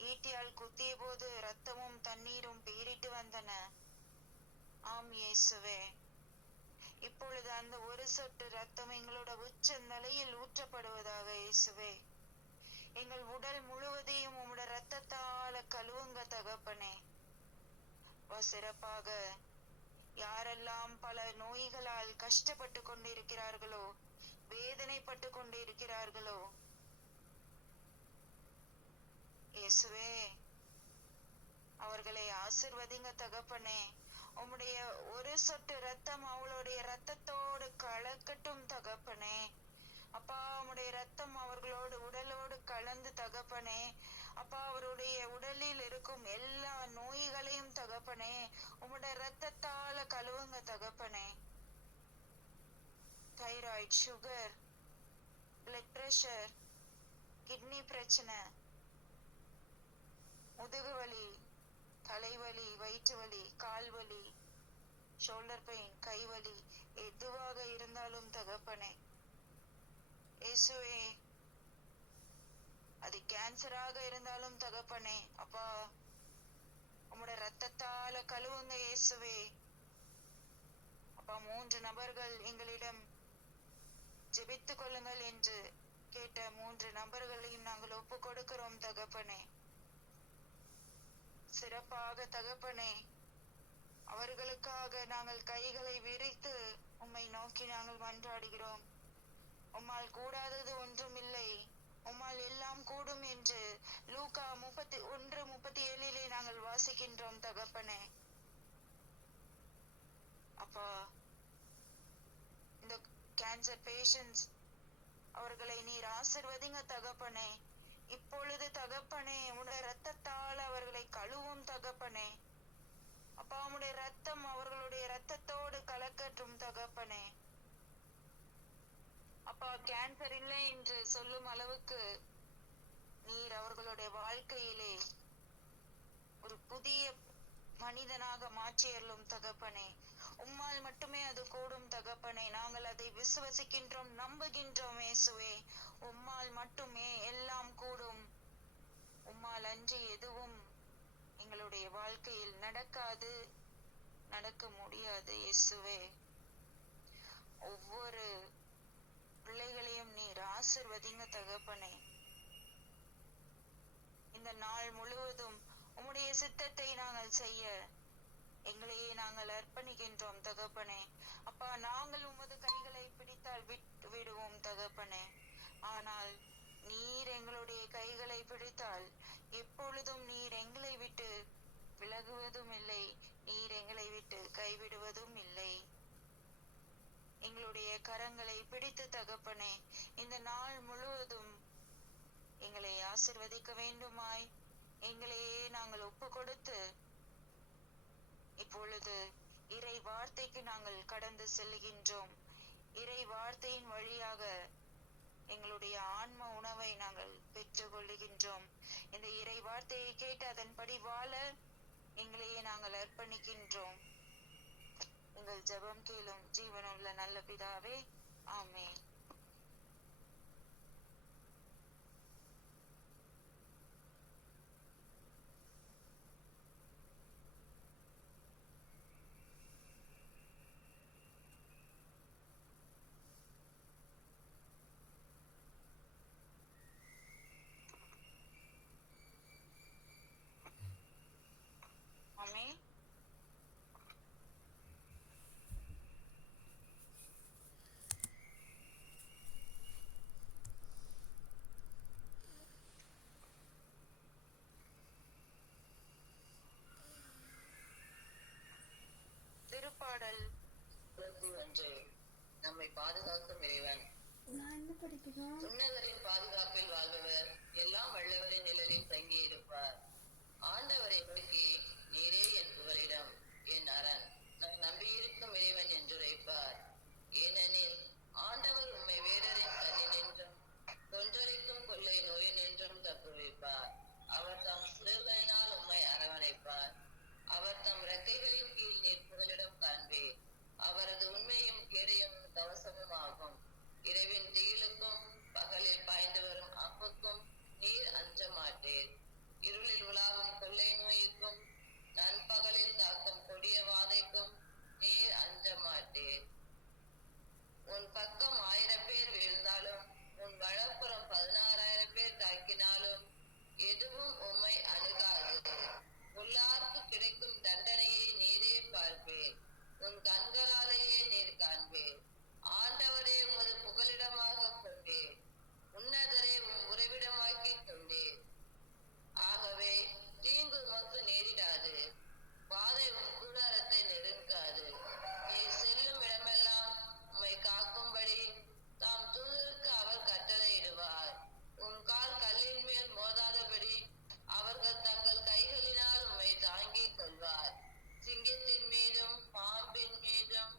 ஈட்டியால் குத்திய போது ரத்தமும் தண்ணீரும் பீரிட்டு வந்தன. ஆம் இயேசுவே, இப்பொழுது அந்த ஒரு சொட்டு ரத்தம் எங்களோட உச்ச நிலையில் ஊற்றப்படுவதாக. இயேசுவே, எங்கள் உடல் முழுவதையும் உம்முடைய ரத்தத்தால கழுவுங்க தகப்பனே. சிறப்பாக யாரெல்லாம் பல நோய்களால் கஷ்டப்பட்டு கொண்டிருக்கிறார்களோ, வேதனைப்பட்டு கொண்டிருக்கிறார்களோ, இயேசுவே அவர்களை ஆசிர்வதிங்க தகப்பனே. உம்முடைய ஒரு சொட்டு ரத்தம் அவளுடைய ரத்தத்தோடு கலக்கட்டும் தகப்பனே. அப்பா, உம்முடைய ரத்தம் அவர்களோடு உடலோடு கலந்து தகப்பனே. அப்பா, அவருடைய உடலில் இருக்கும் எல்லா நோய்களையும் தகப்பனே உம்முடைய ரத்தத்தால கழுவுங்க தகப்பனே. Thyroid, sugar, blood pressure, kidney பிரச்சனை, முதுகு வலி, தலைவலி, வயிற்று வலி, கால் வலி, ஷோல்டர் பெயின், கை வலி, எதுவாக இருந்தாலும் தகப்பனே இயேசுவே, அது கேன்சராக இருந்தாலும் தகப்பனே, அப்பா உம்முடைய ரத்தத்தால கழுவுங்க இயேசுவே. அப்பா, 3 நபர்கள் எங்களிடம் ஜெபித்துக் கொள்ளுங்கள் என்று கேட்ட 3 நபர்களையும் நாங்கள் ஒப்பு கொடுக்கிறோம் தகப்பனே. சிறப்பாக தகப்பனே, அவர்களுக்காக நாங்கள் கைகளை விரித்து உம்மை நோக்கி நாங்கள் மன்றாடுகிறோம். உம்மால் கூடாதது ஒன்றுமில்லை, உம்மால் எல்லாம் கூடும் என்று லூக்கா 31:37 நாங்கள் வாசிக்கின்றோம் தகப்பனே. அப்பா, இந்த கேன்சர் பேஷண்ட்ஸ் அவர்களை நீர் ஆசிர்வதிங்க தகப்பனே. இப்பொழுது தகப்பனே உம்முடைய ரத்தத்தால் அவர்களை கழுவும் தகப்பனே. அப்பா, உம்முடைய ரத்தம் அவர்களுடைய ரத்தத்தோடு கலக்கட்டும் தகப்பனே. அப்பா, கேன்சர் இல்லை என்று சொல்லும் அளவுக்கு நீர் அவர்களுடைய வாழ்க்கையிலே ஒரு புதிய மனிதனாக மாற்றியல்லும் தகப்பனே. உம்மால் மட்டுமே அது கூடும் தகப்பனே. நாங்கள் அதை விசுவசிக்கின்றோம், நம்புகின்றோம் இயேசுவே. உம்மால் மட்டுமே எல்லாம் கூடும். உம்மால் அன்றி எதுவும் எங்களுடைய வாழ்க்கையில் நடக்காது, நடக்க முடியாது இயேசுவே. ஒவ்வொரு பிள்ளைகளையும் நீர் ஆசிர்வதிங்க தகப்பனே. இந்த நாள் முழுவதும் உம்முடைய சித்தத்தை நாங்கள் செய்ய எங்களையே நாங்கள் அர்ப்பணிக்கின்றோம் தகப்பனே. அப்பா, நாங்கள் உமது கைகளை பிடித்தால் விட்டு விடுவோம் தகப்பனே. ஆனால் நீர் எங்களுடைய கைகளை பிடித்தால் எப்பொழுதும் நீர் எங்களை விட்டு விலகுவதும் இல்லை, நீர் எங்களை விட்டு கைவிடுவதும் இல்லை. எங்களுடைய கரங்களை பிடித்து தகப்பனே இந்த நாள் முழுவதும் எங்களை ஆசிர்வதிக்க வேண்டுமாய் எங்களையே நாங்கள் ஒப்பு கொடுத்து இப்பொழுது இறை வார்த்தைக்கு நாங்கள் கடந்து செல்கின்றோம். இறை வார்த்தையின் வழியாக எங்களுடைய ஆன்ம உணவை நாங்கள் பெற்றுக் கொள்ளுகின்றோம். இந்த இறை வார்த்தையை கேட்டு அதன்படி வாழ எங்களையே நாங்கள் அர்ப்பணிக்கின்றோம். எங்கள் ஜெபம் கேளும் ஜீவனுள்ள நல்ல பிதாவே, ஆமென். ஆமென். திருப்பாடல் 21. நம்மை பாதுகாக்கும் இறைவன். உன்னதரின் பாதுகாப்பில் வாழ்பவர் எல்லாம் வல்லவரின் நிழலில் தங்கியிருப்பார். ஆண்டவரை நோக்கி, நீரே என் புகலிடம், என் அரண், நான் நம்பியிருக்கும் இறைவன் என்றுரைப்பார். ஏனெனில் ஆண்டவர் உம்மை வேடரின் கண்ணினின்றும் தொன்றரைக்கும் கொள்ளை நோயினின்றும் தப்புவிப்பார். அவர் தம் சிறுகையினால் உம்மை அரவணைப்பார். அவர் தம் இறக்கைகளின் கீழ் நீர் புகலிடம் காண்பீர். அவரது கேடயம் கவசமும் ஆகும். இரவின் திகிலுக்கும் பகலில் பாய்ந்து வரும் அம்புக்கும் நீர் அஞ்ச மாட்டீர். இருளில் உலாவும் கொள்ளை நோய்க்கும் நண்பகலில் தாக்கும் கொடிய வாதைக்கும் நீர் அஞ்ச மாட்டீர். உன் பக்கம் 1000 பேர் வீழ்ந்தாலும் உன் வலப்புறம் 16,000 பேர் தாக்கினாலும் எதுவும் உம்மை அணுகாது. உள்ளார்க்கு கிடைக்கும் தண்டனையை நீரே பார்ப்பேன். உன் கண்களாலேயே நீர் காண்பேன். ஆண்டவரே உமது புகலிடமாக கொண்டேன். உன்னதரே உம் உறைவிடமாக்கி கொண்டேன். ஆகவே தீங்கு உமக்கு நேரிடாது. பாதை உன் கூடாரத்தை நெருங்காது. நீ செல்லும் இடமெல்லாம் உம்மை காக்கும்படி தாம் தூதருக்கு அவர் கட்டளையிடுவார். உன் கால் கல்லின் மேல் மோதாதபடி அவர்கள் தங்கள் கைகளினால் உம்மை தாங்கிக் கொள்வார். சிங்கத்தின் மீதும் பாம்பின் மீதும்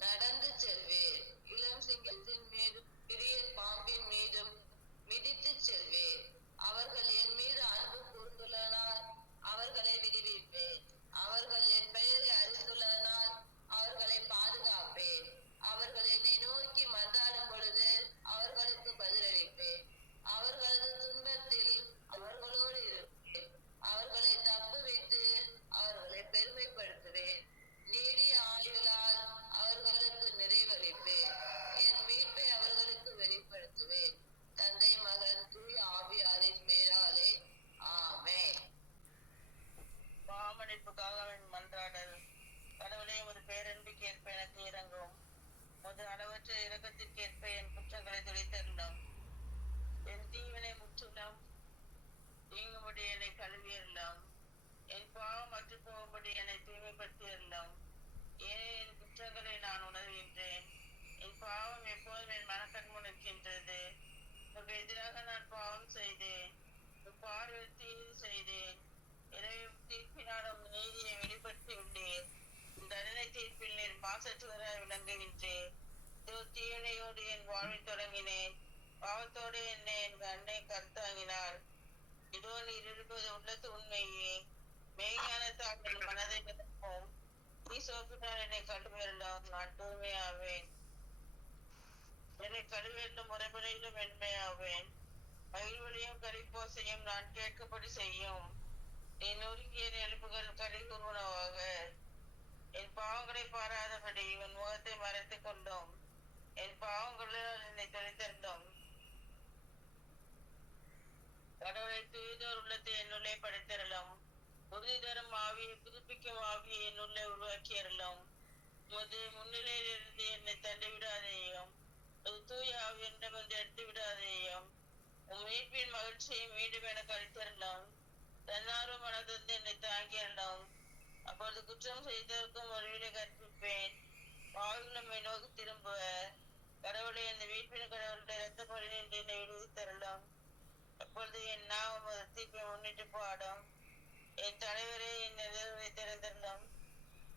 நடந்து செல்வேர். இளம் சிங்கத்தின் மீதும் பெரிய பாம்பின் மீதும் மிதித்து செல்வேர். அவர்கள் என் மீது அன்பு கூர்ந்துள்ளனால் அவர்களை விடுவிப்பேன். அவர்கள் என் பெயரை அறிந்துள்ளதனால் அவர்களை பாதுகாப்பேன். அவர்கள் என்னை நோக்கி மன்றாடும் பொழுது அவர்களுக்கு பதிலளிப்பேன். அவர்களது துன்பத்தில் அவர்களோடு இருப்பேன். அவர்களை தப்புவித்து அவர்களை பெருமைப்படுத்துவேன். நீடிய ஆயுளால் அவர்களுக்கு நிறைவளிப்பேன். என் மீட்பை அவர்களுக்கு வெளிப்படுத்துவேன். தந்தை மகன் தூய ஆவியாரின் பேராலே ஆமென். பாவமன்னிப்புக்காக மன்றாடல். கடவுளே, ஒரு பேரன்பிற்கு ஏற்ப எனக்கு இறங்கும். ஒரு அளவற்ற இரக்கத்திற்கு ஏற்ப என் குற்றங்களை துடைத்தருளும். என் தீவினை முற்றிலும் நீங்கும்படி என்னை கழுவியறலாம். என் பாவம் அற்று போகும்படி என்னை தூய்மைப்படுத்தியறலாம். ஏனே என் குற்றங்களை நான் உணர்கின்றேன். என் பாவம் எப்போதும் என் மனக்கண் முன் நிற்கின்றது. உனக்கு எதிராக நான் பாவம் செய்தேன். உன் பார்வையில் தீது செய்தேன். எனவே தீர்ப்பினாலும் நீதியை வெளிப்படுத்தி உள்ளேன். இந்த தண்டனை தீர்ப்பில் நீர் மாசற்றவராய் விளங்குகின்றேன். தீவினையோடு என் வாழ்வை தொடங்கினேன். பாவத்தோடு என்னை என் அன்னை கருத்தாங்கினாள். இதோ நீர் இருப்பது உள்ளது உண்மையே. மெய்ஞானத்தால் என் மனதை நிரப்பும். நீ சோப்பினால் என்னை கழுவியறலாம். நான் தூய்மையாவேன். என்னை கழுவியலும் முறைமுறையிலும் வெண்மையாவேன். மகிழ்வழியும் கரிப்போசையும் நான் கேட்கப்படி செய்யும். நீ நொறுங்கிய எலும்புகள் கறி உருவனவாக. என் பாவங்களை பாராதபடி உன் முகத்தை மறைத்துக் கொண்டோம். என் பாவங்களால் என்னை தொலைத்தருளும். கடவுளை தூய்தோர் உள்ளத்தை என்னுள்ளே படைத்தரலாம். உறுதி தரும் ஆவியை புதுப்பிக்கும் ஆவியை என்னுள்ளே உருவாக்கியறலாம். உமது முன்னிலையிலிருந்து என்னை தள்ளிவிடாதேயும். ஒரு தூய ஆவியிடம் வந்து எடுத்து விடாதேயும். உன் மீட்பின் மகிழ்ச்சியை மீண்டும் எனக்கு அளித்தரலாம். தன்னார்வ மனதிலிருந்து என்னை தாங்கியறலாம். அப்பொழுது குற்றம் செய்ததற்கும் ஒரு வீடை கற்பிப்பேன். பாவிகளை நோக்கி திரும்புவர். கடவுளை அந்த மீட்பின் கடவுளுடைய இரத்த பலி நின்று என்னை விடுவித்தரலாம். அப்பொழுது என் நாம தீர்ப்பை முன்னிட்டு பாடும். என் தலைவரே என் நிலவை திறந்திருந்தோம்.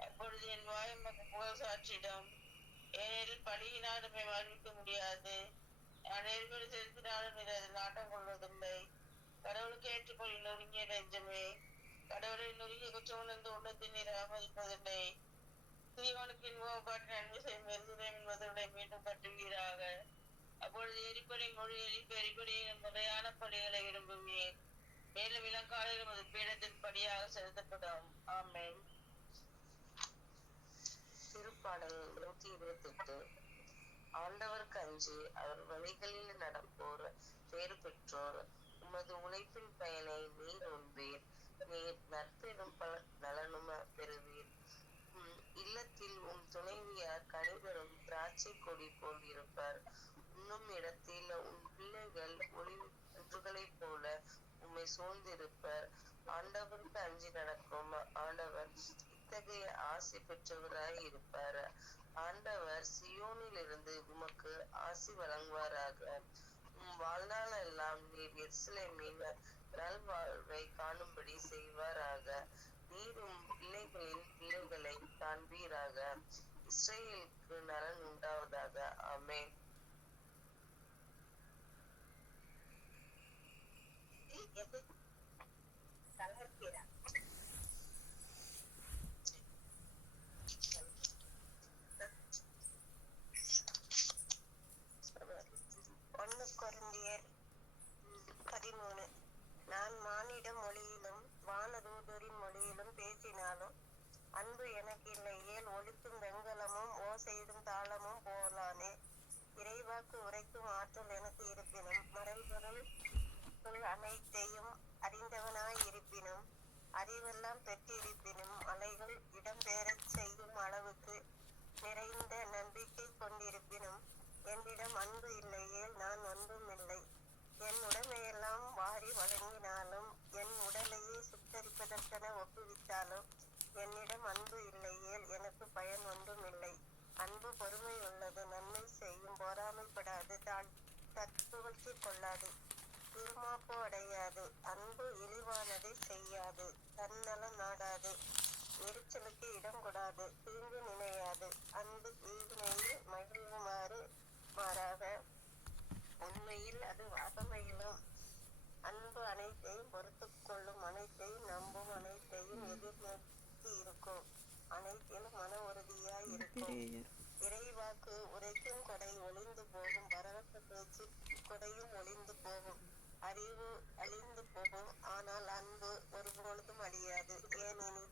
அப்பொழுது என் வாய் மக்கு புகழ் சாட்சியிடும். ஏனெனில் பழியினாலும் வாழ்விக்க முடியாது. நான் நெருப்படி செலுத்தினாலும் நீர் அதில் நாட்டம் கொள்வதில்லை. கடவுளுக்கு ஏற்றுக்கொள் நொறுங்கிய நெஞ்சமே. கடவுளை நொறுங்கிய குற்றமுணர்ந்து உள்ளத்தை நீர் ஆமதிப்பதில்லை. தீவனுக்கு இன்பப்பாட்டு நன்மை செய்யும் என்பதனை மீண்டும் கட்டுவீராக. அப்பொழுது எரிபடி மொழி எரிப்பு எரிபடியின் முறையான பணிகளை விரும்புவீர். மேலும் இளங்காலையில் ஒரு பீடத்தின் படியாக செலுத்தப்படும். ஆமென். திருப்பாடல் 128. ஆண்டவருக்கு அஞ்சி அவர் வழிகளில் நடப்போர் பேறு பெற்றோர். உமது உழைப்பின் பயனை நீர் உண்பீர். நீர் நற்பெரும் நலனும் பெறுவீர். இல்லத்தில் உன் துணைவியார் கனிதரும் திராட்சை கொடி போல் இருப்பார். உண்ணும் இடத்தில் உன் பிள்ளைகள் ஒளிகளைப் போல உம்மை சூழ்ந்திருப்பர். ஆண்டவருக்கு அஞ்சி நடக்கும் ஆண்டவர் இத்தகைய ஆசி பெற்றவராய் இருப்பார். ஆண்டவர் சியோனில் இருந்து உமக்கு ஆசி வழங்குவாராக. வாழ்நாள் எல்லாம் நீர் எருசலேமின் நல்வாழ்வை காணும்படி செய்வாராக. நீரும் பிள்ளைகளின் பிள்ளைகளை காண்பீராக. இஸ்ரேலுக்கு நலன் உண்டாவதாக. ஆமென். கொரிந்தியர் 13. நான் மானிட மொழியிலும் வானதூதரின் மொழியிலும் பேசினாலும் அன்பு எனக்கு இல்லையேல் ஒலிக்கும் வெண்கலமும் ஓசையிடும் தாளமும் போலானே. இறைவாக்கு உரைக்கும் ஆற்றல் எனக்கு இருப்பினும் மறைபொருள் அனைத்தையும் அறிந்தவனாய் இருப்பினும் அறிவெல்லாம் பெற்றிருப்பினும் அலைகள் இடம்பெறச் செய்யும் அளவுக்கு நிறைந்த நம்பிக்கை கொண்டிருப்பினும் என்னிடம் அன்பு இல்லையேல் நான் ஒன்றும் இல்லை. என் உடைமையெல்லாம் வாரி வழங்கினாலும் என் உடலையே சுட்டரிப்பதற்கென ஒப்புவித்தாலும் என்னிடம் அன்பு இல்லையேல் எனக்கு பயன் ஒன்றும் இல்லை. அன்பு பொறுமை உள்ளது, நன்மை செய்யும், பொறாமைப்படாது, தற்புகழ்ச்சி கொள்ளாது, இருமாப்பு அடையாது. அன்பு இழிவானதை செய்யாது, தன்னலம் நாடாது, எரிச்சலுக்கு இடம் கொடாது, தீங்கு நினையாது. அன்பு ஈவினையில் மகிழுமாறு மாறாக உண்மையில் அது அகமையிலும். அன்பு அனைத்தையும் பொறுத்து கொள்ளும், அனைத்தையும் நம்பும், அனைத்தையும் எதிர்நோக்கி இருக்கும், அனைத்திலும் மன உறுதியாய் இருக்கும். இறைவாக்கு உரைக்கும் கொடை ஒளிந்து போகும், பரவச பேச்சு கொடையும் ஒளிந்து போகும், அறிவு அழிந்து போகும், ஆனால் அன்பு ஒருபொழுதும் அழியாது. ஏனெனில்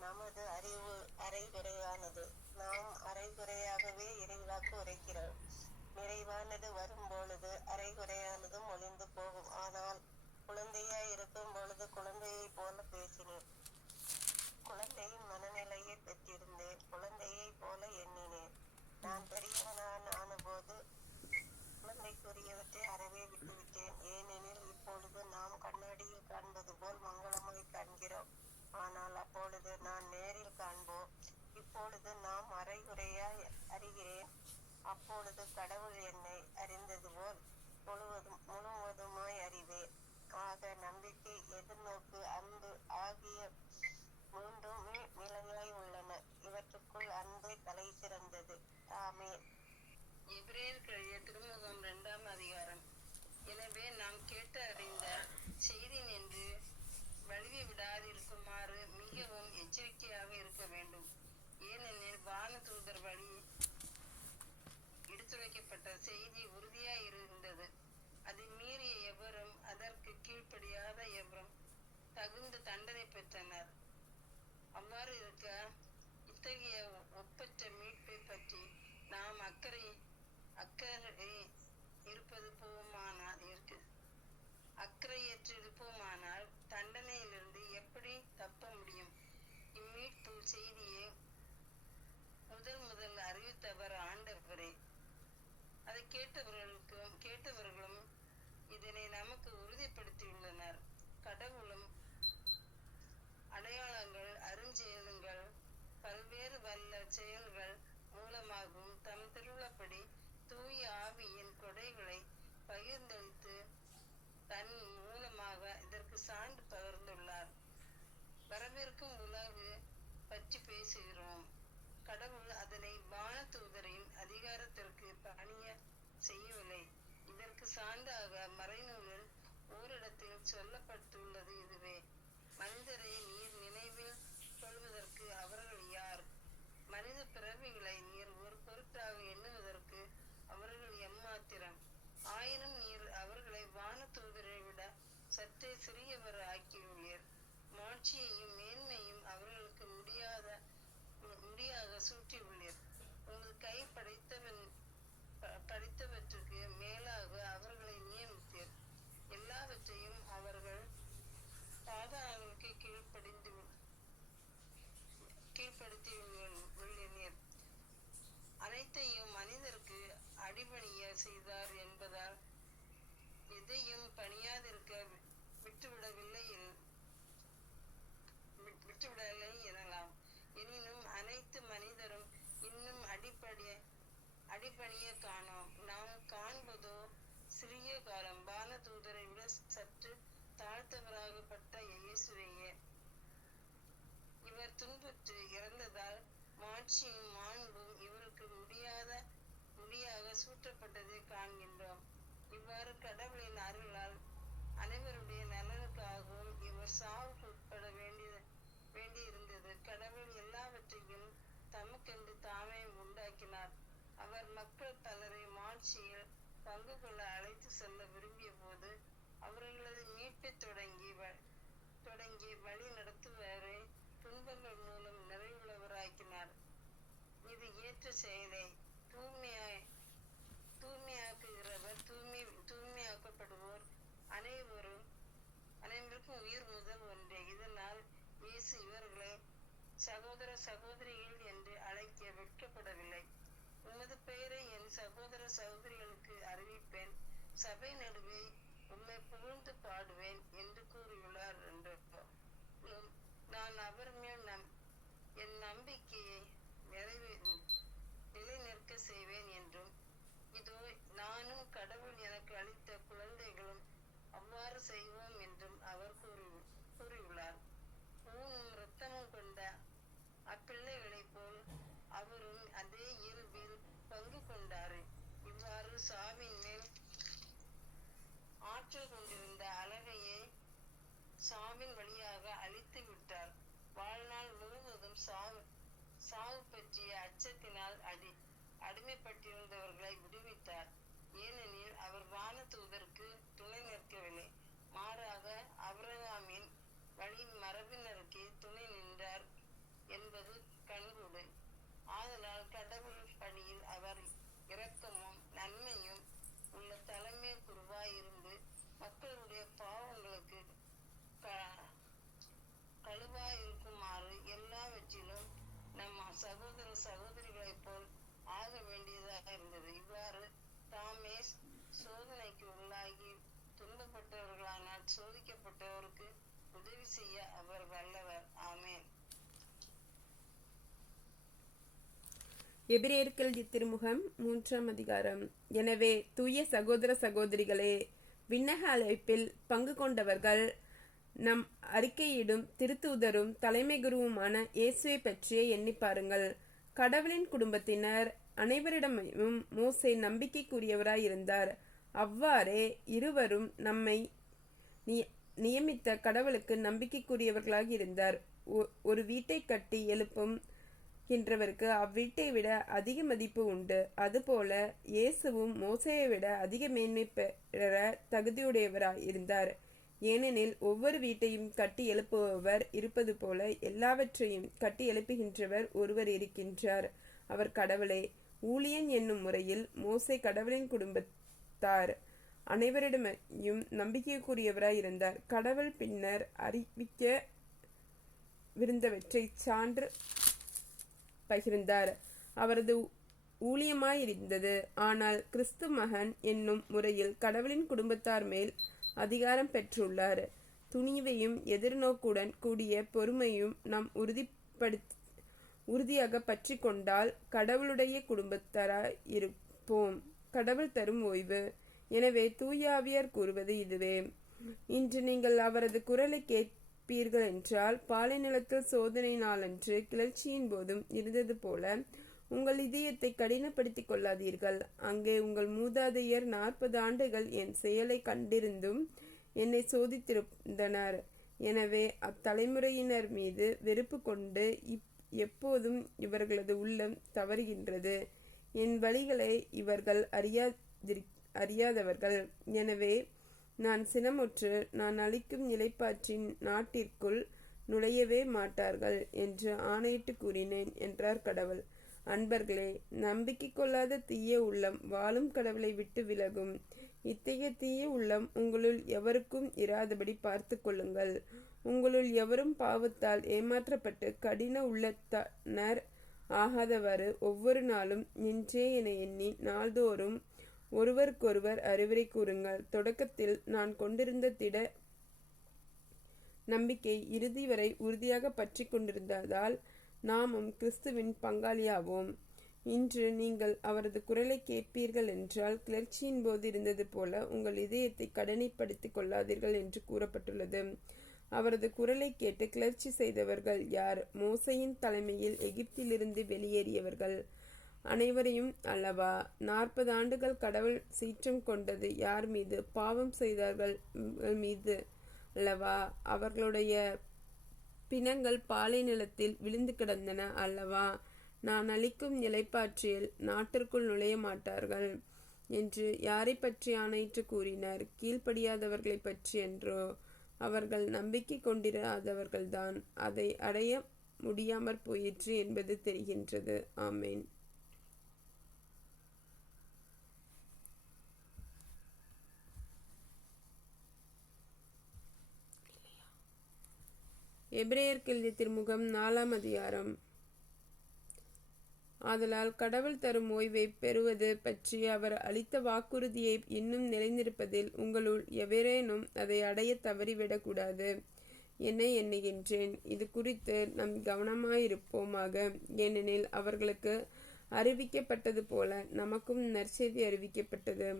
நமது அறிவு அரைகுறையானது, நாம் அரைகுறையாகவே இறைவாக்கு உரைக்கிறோம். நிறைவானது வரும் பொழுது அரைகுறையானதும் ஒளிந்து போகும். ஆனால் குழந்தையாய் இருக்கும் பொழுது குழந்தையை போல பேசினேன், குழந்தையின் மனநிலையை பெற்றிருந்தேன், குழந்தையை போல எண்ணினேன். நான் பெரியவனான் ஆனபோது குழந்தைக்குரியவற்றை அறவே விட்டுவிட்டேன். ஏனெனில் இப்பொழுது நாம் கண்ணாடியில் காண்பது போல் மங்களமாய் காண்கிறோம், ஆனால் அப்பொழுது நான் நேரில் காண்போம். இப்பொழுது நாம் அரைகுறையாய் அறிகிறேன், அப்பொழுது கடவுள் என்னை அறிந்தது போல் முழுவதுமாய் அறிவேன். ஆக நம்பிக்கை, எதிர்நோக்கு, அன்பு ஆகிய மூன்றுமே நிலையாய் உள்ளன. இவற்றுக்குள் அன்பே தலை சிறந்தது. ஆமென். எபிரேயருக்கு எழுதிய திருமுகம் 2ஆம் அதிகாரம். எனவே நாம் கேட்டு அறிந்த செய்தி நின்று வழுவி விடாதிருக்குமாறு மிகவும் எச்சரிக்கையாக இருக்க வேண்டும். ஏனெனில் வானதூதர் வழி எடுத்துரைக்கப்பட்ட செய்தி உறுதியாய் இருந்தது. அதை மீறிய எவரும் அதற்கு கீழ்ப்படியாத எவரும் தகுந்த தண்டனை பெற்றனர். அவ்வாறு இருக்க இத்தகைய ஒப்பற்ற மீட்பை பற்றி நாம் அக்கறை அக்கறையற்றிருப்போமானால் தண்டனையிலிருந்து எப்படி தப்ப முடியும்? இம்மீட்பு செய்தியை முதல் அறிவித்தவர் ஆண்டவரே. அதை கேட்டவர்களும் இதனை நமக்கு உறுதிப்படுத்தியுள்ளனர். கடவுளும் அடையாளங்கள், அருஞ்செயல்கள், பல்வேறு வல்ல செயல்கள் மூலமாகவும் தம் திருவுளப்படி தூய ஆவியின் கொடைகளை பகிர்ந்தளித்து தன் மூலமாக இதற்கு சான்று பகிர்ந்துள்ளார். வரவிருக்கும் உலகு பற்றி பேசுகிறோம். கடவுள் அதனை வானதூதரின் அதிகாரத்திற்கு பணிய செய்யவில்லை. இதற்கு சான்றாக மறைநூலில் ஓரிடத்தில் சொல்லப்பட்டுள்ளது இதுவே: மனிதரை நீர் நினைவில் கொள்வதற்கு அவர்கள் யார்? மனித பிறவிகளை நீர் ஒரு பொருட்டாக எண்ணுவதற்கு அவர்கள் எம்மாத்திரம்? ஆயினும் நீர் அவர்களை வானதூதரை விட சற்றே சிறியவர் ஆக்கியுள்ளீர். மாட்சியையும் மேன்மையும் அவர்களுக்கு முடியாக சூட்டியுள்ளீர். உங்கள் கை படைத்தவற்றுக்கு மேலாக அவர்களை நியமித்தீர். எல்லாவற்றையும் அவர்கள் பாதாளங்களுக்கு கீழ்ப்படுத்தியுள்ளீர். அனைத்தையும் மனிதருக்கு அடிபணிய செய்தார் என்பதால் எதையும் பணியாதிருக்க விட்டுவிடவில்லை எனலாம். எனினும் அனைத்து மனிதரும் இன்னும் அடிபணிய காணோம். நாம் காண்பதோ சிறிய காலம். வானதூதரை விட சற்று தாழ்த்தவராகப்பட்ட இயேசுவையே. இவர் துன்புற்று இறந்ததால் மாட்சியும் மாண்பும் இவருக்கு முடியாக சூட்டப்பட்டதை காண்கின்றோம். இவ்வாறு கடவுளின் அருளால் அனைவருடைய நலனுக்காகவும் இவர் சாவுக்கு உட்பட வேண்டியிருந்தது. கடவுள் எல்லாவற்றையும் தமக்கென்று தாமே உண்டாக்கினார். அவர் மக்கள் பலரை மாட்சியில் பங்கு கொள்ள அழைத்து செல்ல விரும்பிய போது அவர்களது மீட்பை தொடங்கி வழி நடத்துவரை துன்பங்கள் மூலம் நிறைவுள்ளவராக்கினார். இது ஏற்ற செயலை. தூய்மையாக்குகிறவர் தூய்மையாக்கப்படுவோர் அனைவருக்கும் உயிர் முதல் ஒன்றே. இதனால் இயேசு இவர்களை சகோதர சகோதரிகள் என்று அழைக்க வெட்கப்படவில்லை. உமது பெயரை என் சகோதர சகோதரிகளுக்கு அறிவிப்பேன், சபை நடுவே உம்மை புகழ்ந்து பாடுவேன் என்று கூறியுள்ளார் என்றும், நான் அவர் மேல் என் நம்பிக்கையை நிலைநிற்க செய்வேன் என்றும், இதோ நானும் கடவுள் எனக்கு அளித்த குழந்தைகளும் அவ்வாறு செய்வோம் என்றும் அவர் கூறியுள்ளார். ஊனும் இரத்தமும் கொண்ட அப்பிள்ளைகளைப் போல் அவரும் அதே இயல்பில் பங்கு கொண்டார். இவ்வாறு சாவின் மேல் ஆற்றல் கொண்டிருந்த அழகையை சாவின் வழியாக அழித்து விட்டார். வாழ்நாள் முழுவதும் சாவு பற்றிய அச்சத்தினால் அடிமைப்பட்டிருந்தவர்களை விடுவித்தார். ஏனெனில் அவர் வான தூதருக்கு துணை நிற்கவில்லை, மாறாக ஆபிரகாமின் வழி மரபினருக்கு துணை நின்றார் என்பது கண்கூடு. ஆதலால் கடவுள் பணியில் அவர் இரக்கமும் நன்மையும் உள்ள தலைமை குருவாயிருந்து மக்களுடைய பாவங்களுக்கு கழுவாயிருக்குமாறு எல்லாவற்றிலும் நம் சகோதர சகோதரிகளைப் போல் ஆக வேண்டியதாக இருந்தது. இவ்வாறு தாமே சோதனைக்கு உள்ளாகி துன்பப்பட்டவர்களானால் சோதிக்கப்பட்டவருக்கு உதவி செய்ய அவர் வல்லவர். ஆமென். எபிரேயர்கள் திருமுகம் 3ஆம் அதிகாரம். எனவே தூய சகோதர சகோதரிகளே, விண்ணக அழைப்பில் பங்கு கொண்டவர்கள், நம் அறிக்கையிடும் திருத்தூதரும் தலைமை குருவுமான இயேசுவை பற்றிய எண்ணி பாருங்கள். கடவுளின் குடும்பத்தினர் அனைவரிடமும் மோசே நம்பிக்கைக்குரியவராயிருந்தார். அவ்வாறே இருவரும் நம்மை நியமித்த கடவுளுக்கு நம்பிக்கைக்குரியவர்களாக இருந்தார். ஒரு வீட்டை கட்டி எழுப்புகின்றவருக்கு அவ்வீட்டை விட அதிக மதிப்பு உண்டு. அதுபோல இயேசுவும் மோசேயை விட அதிக மேன்மை பெற தகுதியுடையவராய் இருந்தார். ஏனெனில் ஒவ்வொரு வீட்டையும் கட்டி எழுப்புபவர் இருப்பது போல எல்லாவற்றையும் கட்டி எழுப்புகின்றவர் ஒருவர் இருக்கின்றார், அவர் கடவுளே. ஊழியன் என்னும் முறையில் மோசே கடவுளின் குடும்பத்தார் அனைவரிடமையும் நம்பிக்கைக்குரியவராய் இருந்தார். கடவுள் பின்னர் அறிவிக்க விருந்தவற்றை சான்று பகிர்ந்தார். அவரது ஊழியமாயிருந்தது. ஆனால் கிறிஸ்து மகன் என்னும் முறையில் கடவுளின் குடும்பத்தார் மேல் அதிகாரம் பெற்றுள்ளார். துணிவையும் எதிர்நோக்குடன் கூடிய பொறுமையும் நாம் உறுதியாக பற்றி கொண்டால் கடவுளுடைய குடும்பத்தாராய் இருப்போம். கடவுள் தரும் ஓய்வு. எனவே தூயாவியார் கூறுவது இதுவே: இன்று நீங்கள் அவரது குரலை கேட்பீர்கள் என்றால், பாலை நிலத்தில் சோதனை நாளன்று கிளர்ச்சியின் போதும் இருந்தது போல உங்கள் இதயத்தை கடினப்படுத்திக் கொள்ளாதீர்கள். அங்கே உங்கள் மூதாதையர் 40 ஆண்டுகள் என் செயலை கண்டிருந்தும் என்னை சோதித்திருந்தனர். எனவே அத்தலைமுறையினர் மீது வெறுப்பு கொண்டு எப்போதும் இவர்களது உள்ளம் தவறுகின்றது. என் வழிகளை இவர்கள் அறியாதவர்கள். எனவே நான் சினமுற்று, நான் அளிக்கும் நிலைப்பாற்றின் நாட்டிற்குள் நுழையவே மாட்டார்கள் என்று ஆணையிட்டு கூறினேன் என்றார் கடவுள். அன்பர்களே, நம்பிக்கை கொள்ளாத தீய உள்ளம் வாழும் கடவுளை விட்டு விலகும். இத்தகைய தீய உள்ளம் உங்களுள் எவருக்கும் இராதபடி பார்த்து கொள்ளுங்கள். உங்களுள் எவரும் பாவத்தால் ஏமாற்றப்பட்டு கடின உள்ளத்தினர் ஆகாதவாறு ஒவ்வொரு நாளும் இன்றே என எண்ணி நாள்தோறும் ஒருவருக்கொருவர் அறிவுரை கூறுங்கள். தொடக்கத்தில் நான் கொண்டிருந்த திட நம்பிக்கை இறுதி வரை உறுதியாக பற்றி கொண்டிருந்ததால் நாமும் கிறிஸ்துவின் பங்காளியாவோம். இன்று நீங்கள் அவரது குரலை கேட்பீர்கள் என்றால், கிளர்ச்சியின் போது இருந்தது போல உங்கள் இதயத்தை கடனைப்படுத்திக் கொள்ளாதீர்கள் என்று கூறப்பட்டுள்ளது. அவரது குரலை கேட்டு கிளர்ச்சி செய்தவர்கள் யார்? மோசேயின் தலைமையில் எகிப்திலிருந்து வெளியேறியவர்கள் அனைவரையும் அல்லவா? 40 ஆண்டுகள் கடவுள் சீற்றம் கொண்டது யார் மீது? பாவம் செய்தார்கள் மீது அல்லவா? அவர்களுடைய பிணங்கள் பாலை நிலத்தில் விழுந்து கிடந்தன அல்லவா? நான் அளிக்கும் நிலைப்பாற்றில் நாட்டிற்குள் நுழைய மாட்டார்கள். என்று யாரை பற்றி ஆணையிட்டு கூறினர்? கீழ்ப்படியாதவர்களை பற்றி என்றோ? அவர்கள் நம்பிக்கை கொண்டிராதவர்கள்தான் அதை அடைய முடியாமற் போயிற்று என்பது தெரிகின்றது. ஆமேன். எபிரேயருக்கு எழுதிய திருமுகம் 4ஆம் அதிகாரம். ஆதலால் கடவுள் தரும் ஓய்வை பெறுவது பற்றி அவர் அளித்த வாக்குறுதியை இன்னும் நிலைநிற்பதில் உங்களுள் எவரேனும் அதை அடைய தவறிவிடக்கூடாது என எண்ணுகின்றேன். இது குறித்து நம் கவனமாயிருப்போமாக. ஏனெனில் அவர்களுக்கு அறிவிக்கப்பட்டது போல நமக்கும் நற்செய்தி அறிவிக்கப்பட்டது.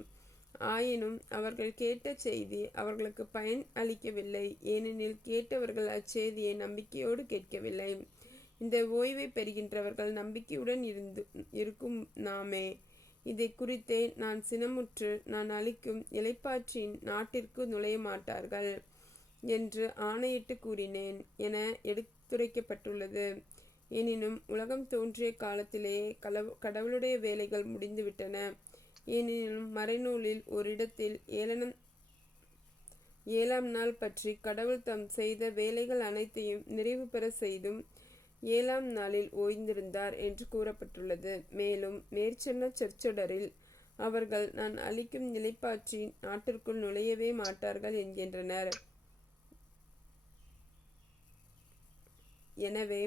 ஆயினும் அவர்கள் கேட்ட செய்தி அவர்களுக்கு பயன் அளிக்கவில்லை. ஏனெனில் கேட்டவர்கள் அச்செய்தியை நம்பிக்கையோடு கேட்கவில்லை. இந்த ஓய்வை பெறுகின்றவர்கள் நம்பிக்கையுடன் இருக்கும் நாமே. இதை குறித்தே நான் சினமுற்று, நான் அளிக்கும் இளைப்பாற்றின் நாட்டிற்கு நுழைய மாட்டார்கள் என்று ஆணையிட்டு கூறினேன் என எடுத்துரைக்கப்பட்டுள்ளது. எனினும் உலகம் தோன்றிய காலத்திலேயே கடவுளுடைய வேலைகள் முடிந்துவிட்டன. எனினும் மறைநூலில் ஓரிடத்தில் ஏழாம் நாள் பற்றி கடவுள் தாம் செய்த வேலைகள் அனைத்தையும் நிறைவு பெற செய்தும் 7ஆம் நாளில் ஓய்ந்திருந்தார் என்று கூறப்பட்டுள்ளது. மேலும் மேற்சொன்ன சொற்றொடரில் அவர்கள் நான் அளிக்கும் நிலைப்பாற்றின் நாட்டிற்குள் நுழையவே மாட்டார்கள் என்கின்றனர். எனவே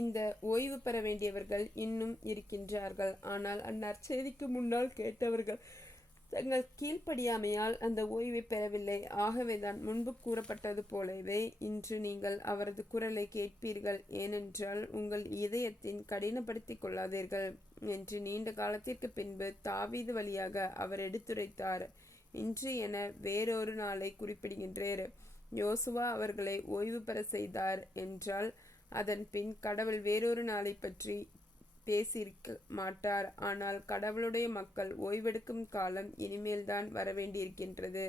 இந்த ஓய்வு பெற வேண்டியவர்கள் இன்னும் இருக்கின்றார்கள். ஆனால் அந்நற்செய்திக்கு முன்னால் கேட்டவர்கள் தங்கள் கீழ்ப்படியாமையால் அந்த ஓய்வை பெறவில்லை. ஆகவேதான் முன்பு கூறப்பட்டது போலவே இன்று நீங்கள் அவரது குரலை கேட்பீர்கள். ஏனென்றால் உங்கள் இதயத்தின் கடினப்படுத்திக் கொள்ளாதீர்கள் என்று நீண்ட காலத்திற்கு பின்பு தாவீது வழியாக அவர் எடுத்துரைத்தார். இன்று என வேறொரு நாளை குறிப்பிடுகின்றார். யோசுவா அவர்களை ஓய்வு பெற செய்தார் என்றால் அதன் பின் கடவுள் வேறொரு நாளை பற்றி பேசியிருக்க மாட்டார். ஆனால் கடவுளுடைய மக்கள் ஓய்வெடுக்கும் காலம் இனிமேல்தான் வரவேண்டியிருக்கின்றது.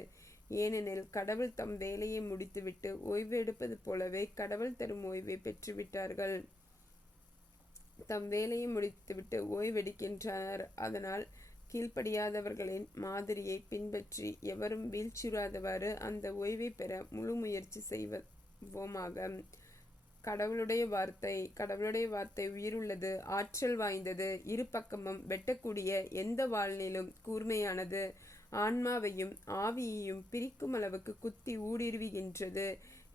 ஏனெனில் கடவுள் தம் வேலையை முடித்துவிட்டு ஓய்வு எடுப்பது போலவே கடவுள் தரும் ஓய்வை பெற்றுவிட்டார்கள். தம் வேலையை முடித்துவிட்டு ஓய்வெடுக்கின்றனர். அதனால் கீழ்ப்படியாதவர்களின் மாதிரியை பின்பற்றி எவரும் வீழ்ச்சியுறாதவாறு அந்த ஓய்வை பெற முழு முயற்சி செய்வோமாக. கடவுளுடைய வார்த்தை உயிருள்ளது, ஆற்றல் வாய்ந்தது, இரு பக்கமும் வெட்டக்கூடிய எந்த வாளிலும் கூர்மையானது, ஆன்மாவையும் ஆவியையும் பிரிக்கும் அளவுக்கு குத்தி ஊடுருவுகின்றது,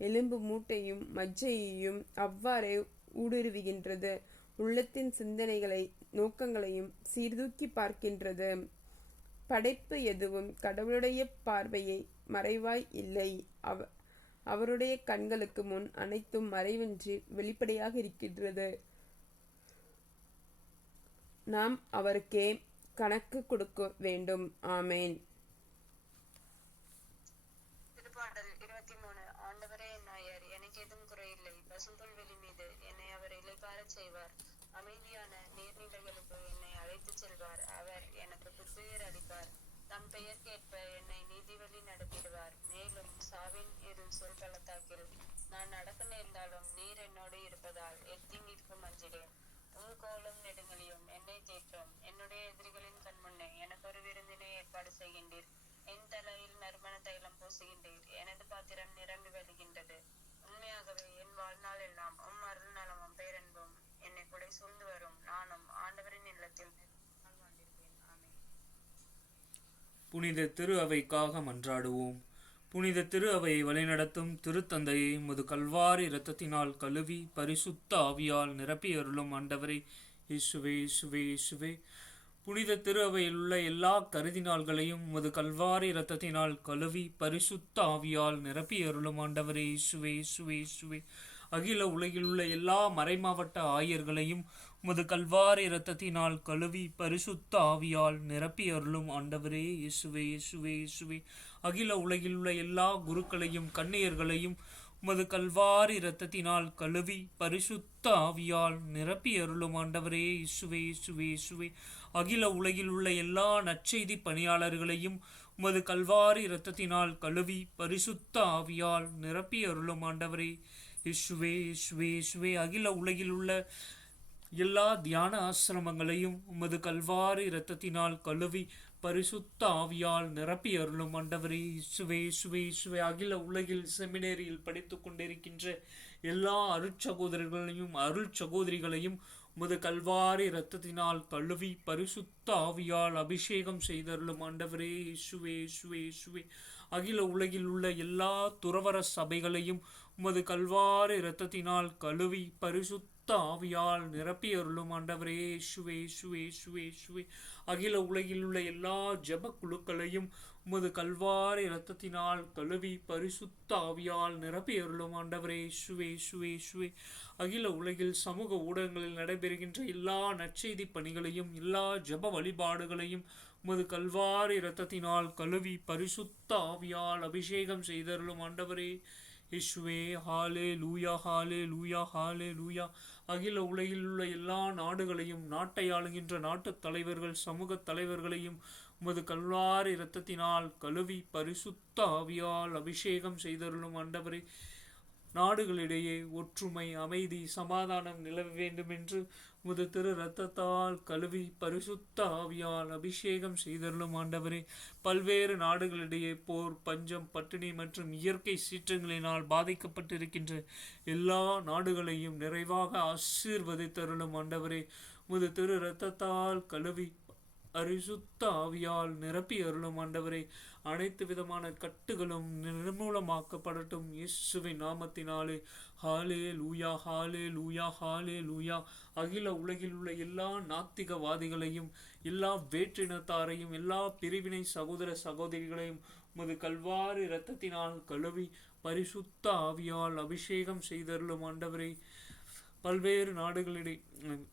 எலும்பு மூட்டையும் மஜ்ஜையையும் அவ்வாறே ஊடுருவுகின்றது, உள்ளத்தின் சிந்தனைகளை நோக்கங்களையும் சீர்தூக்கி பார்க்கின்றது. படைப்பு எதுவும் கடவுளுடைய பார்வையை மறைவாய் இல்லை. அவருடைய கண்களுக்கு முன் அனைத்தும் மறைவின்றி வெளிப்படையாக இருக்கின்றது. நாம் அவருக்கே கணக்கு கொடுக்க வேண்டும். ஆமேன். திருப்பாடல் 23. ஆண்டவரே என் நாயர், எனக்கு எதுவும் குறையில்லை. பசும்புல்வெளி மீது என்னை அவர் இளைப்பாறச் செய்வார். அமைதியான நீர்நிலைகளுக்கு என்னை அழைத்துச் செல்வார். அவர் எனக்கு புத்துயிர் அளிப்பார். தம் பெயர்க்கேற்ப என்னை நீதிவழி நடத்திடுவார். மேலும் சாவின் இரு சொல் பள்ளத்தாக்கில் நான் நடக்க நேர்ந்தாலும் நீர் என்னோடு இருப்பதால் எத்தீங்கிற்கும் அஞ்சிடேன். உன் கோலும் நெடுங்கலியும் என்னை தேற்றும். என்னுடைய எதிரிகளின் கண்முன்னே எனக்கு ஒரு விருந்தினை ஏற்பாடு செய்கின்றீர். என் தலையில் நறுமண தைலம் பூசுகின்றீர். எனது பாத்திரம் நிரம்பி வழிகின்றது. உண்மையாகவே என் வாழ்நாள் எல்லாம் அருள் நலமும் பேரன்பும் என்னை புடை சூழ்ந்து வரும். நானும் ஆண்டவரின் இல்லத்தில் புனித திரு அவைக்காக மன்றாடுவோம். புனித திரு அவையை வழிநடத்தும் திருத்தந்தையை முது கல்வாரி இரத்தத்தினால் கழுவி பரிசுத்த ஆவியால் நிரப்பி அருளும் ஆண்டவரே இயேசுவே, இயேசுவே, இயேசுவே. புனித திரு அவையில் உள்ள எல்லா கருதினாள்களையும் முது கல்வாரி இரத்தத்தினால் கழுவி பரிசுத்த ஆவியால் நிரப்பி அருளும் ஆண்டவரே இயேசுவே, இயேசுவே, இயேசுவே. அகில உலகில் உள்ள எல்லா மறைமாவட்ட ஆயர்களையும் உமது கல்வாரி இரத்தத்தினால் கழுவி பரிசுத்த ஆவியால் நிரப்பி அருளும் ஆண்டவரே இயேசுவே, இயேசுவே, இயேசுவே. அகில உலகில் உள்ள எல்லா குருக்களையும் கன்னியர்களையும் உமது கல்வாரி இரத்தத்தினால் கழுவி பரிசுத்த ஆவியால் நிரப்பி அருளும் ஆண்டவரே இயேசுவே, இயேசுவே, இயேசுவே. அகில உலகில் உள்ள எல்லா நற்செய்தி பணியாளர்களையும் உமது கல்வாரி இரத்தத்தினால் கழுவி பரிசுத்த ஆவியால் நிரப்பி அருளும் ஆண்டவரே இயேசுவே, இயேசுவே, இயேசுவே. அகில உலகில் உள்ள எல்லா தியான ஆசிரமங்களையும் உமது கல்வாரி இரத்தத்தினால் கழுவி பரிசுத்த ஆவியால் நிரப்பி அருளும் ஆண்டவரே. இயேசுவே இயேசுவே இயேசுவே. அகில உலகில் செமினேரியில் படித்துக் கொண்டிருக்கின்ற எல்லா அருட்சகோதரர்களையும் அருள் சகோதரிகளையும் உமது கல்வாரி இரத்தத்தினால் கழுவி பரிசுத்த ஆவியால் அபிஷேகம் செய்தருளும் ஆண்டவரே. இயேசுவே இயேசுவே இயேசுவே. அகில உலகில் உள்ள எல்லா துறவர சபைகளையும் உமது கல்வாரி இரத்தத்தினால் கழுவி பரிசுத்த ஆவியால் நிரப்பி அருளும் ஆண்டவரே. இயேசுவே இயேசுவே இயேசுவே இயேசுவே. அகில உலகில் உள்ள எல்லா ஜெப குழுக்களையும் உமது கல்வாரி இரத்தத்தினால் கழுவி பரிசுத்த ஆவியால் நிரப்பி அருளும் ஆண்டவரே. இயேசுவே இயேசுவே இயேசுவே. அகில உலகில் சமூக ஊடகங்களில் நடைபெறுகின்ற எல்லா நற்செய்தி பணிகளையும் எல்லா ஜெப வழிபாடுகளையும் உமது கல்வாரி இரத்தத்தினால் கழுவி பரிசுத்த ஆவியால் அபிஷேகம் செய்தருளும் ஆண்டவரே. இயேசுவே. ஹாலே லூயா ஹாலே லூயா ஹாலே லூயா. அகில உலகில் உள்ள எல்லா நாடுகளையும் நாட்டை ஆளுகின்ற நாட்டுத் தலைவர்கள் சமூக தலைவர்களையும் உமது கல்வாரி இரத்தத்தினால் கழுவி பரிசுத்த ஆவியால் அபிஷேகம் செய்தருளும் ஆண்டவரே. நாடுகளிடையே ஒற்றுமை அமைதி சமாதானம் நிலவ வேண்டும் என்று உமது திரு இரத்தத்தால் கழுவி பரிசுத்த ஆவியால் அபிஷேகம் செய்தருளும் ஆண்டவரே. பல்வேறு நாடுகளிடையே போர் பஞ்சம் பட்டினி மற்றும் இயற்கை சீற்றங்களினால் பாதிக்கப்பட்டிருக்கின்ற எல்லா நாடுகளையும் நிறைவாக ஆசீர்வதித்தருளும் ஆண்டவரே. உமது திரு இரத்தத்தால் கழுவி பரிசுத்த ஆவியால் நிரப்பி அருளும் ஆண்டவரே. அனைத்து விதமான கட்டுகளும் நிர்மூலமாக்கப்படட்டும் இயேசுவின் நாமத்தினாலே. ஹாலே லூயா ஹாலே லூயா ஹாலே லூயா. அகில உலகில் உள்ள எல்லா நாத்திகவாதிகளையும் எல்லா வேற்றினத்தாரையும் எல்லா பிரிவினை சகோதர சகோதரிகளையும் உமது கல்வாரி இரத்தத்தினால் கழுவி பரிசுத்த ஆவியால் அபிஷேகம் செய்தருளும் ஆண்டவரே. பல்வேறு நாடுகளிடையே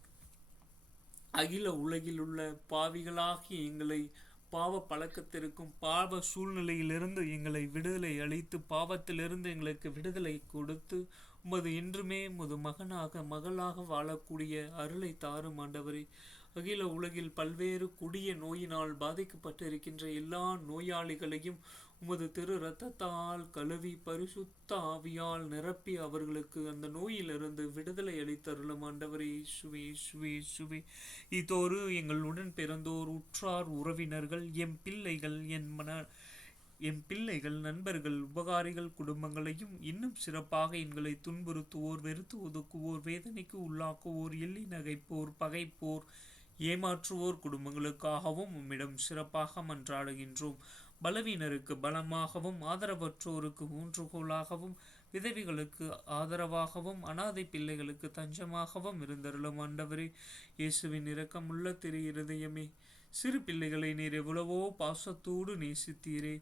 அகில உலகில் உள்ள பாவிகளாகி எங்களை பாவ பழக்கத்திற்கும் பாவ சூழ்நிலையிலிருந்து எங்களை விடுதலை அளித்து பாவத்திலிருந்து எங்களுக்கு விடுதலை கொடுத்து உமது என்றுமே உமது மகனாக மகளாக வாழக்கூடிய அருளை தாரும் ஆண்டவரே. அகில உலகில் பல்வேறு கொடிய நோயினால் பாதிக்கப்பட்டிருக்கின்ற எல்லா நோயாளிகளையும் உமது திரு இரத்தத்தால் கழுவி பரிசுத்த ஆவியால் நிரப்பி அவர்களுக்கு அந்த நோயிலிருந்து விடுதலை அளித்தருளும் ஆண்டவரே. இயேசுவே இயேசுவே இயேசுவே. இதோரு எங்களுடன் பிறந்தோர் உற்றார் உறவினர்கள் என் பிள்ளைகள் நண்பர்கள் உபகாரிகள் குடும்பங்களையும் இன்னும் சிறப்பாக எங்களை துன்புறுத்துவோர் வெறுத்து ஒதுக்குவோர் வேதனைக்கு உள்ளாக்குவோர் எள்ளி நகைப்போர் பகைப்போர் ஏமாற்றுவோர் குடும்பங்களுக்காகவும் உம்மிடம் சிறப்பாக மன்றாடுகின்றோம். பலவீனருக்கு பலமாகவும் ஆதரவற்றோருக்கு ஊன்றுகோலாகவும் விதவிகளுக்கு ஆதரவாகவும் அனாதை பிள்ளைகளுக்கு தஞ்சமாகவும் இருந்தருளும் ஆண்டவரே. இயேசுவின் இரக்கமுள்ள திரு இருதயமே, சிறு பிள்ளைகளை நீர் எவ்வளவோ பாசத்தோடு நேசித்தீரே.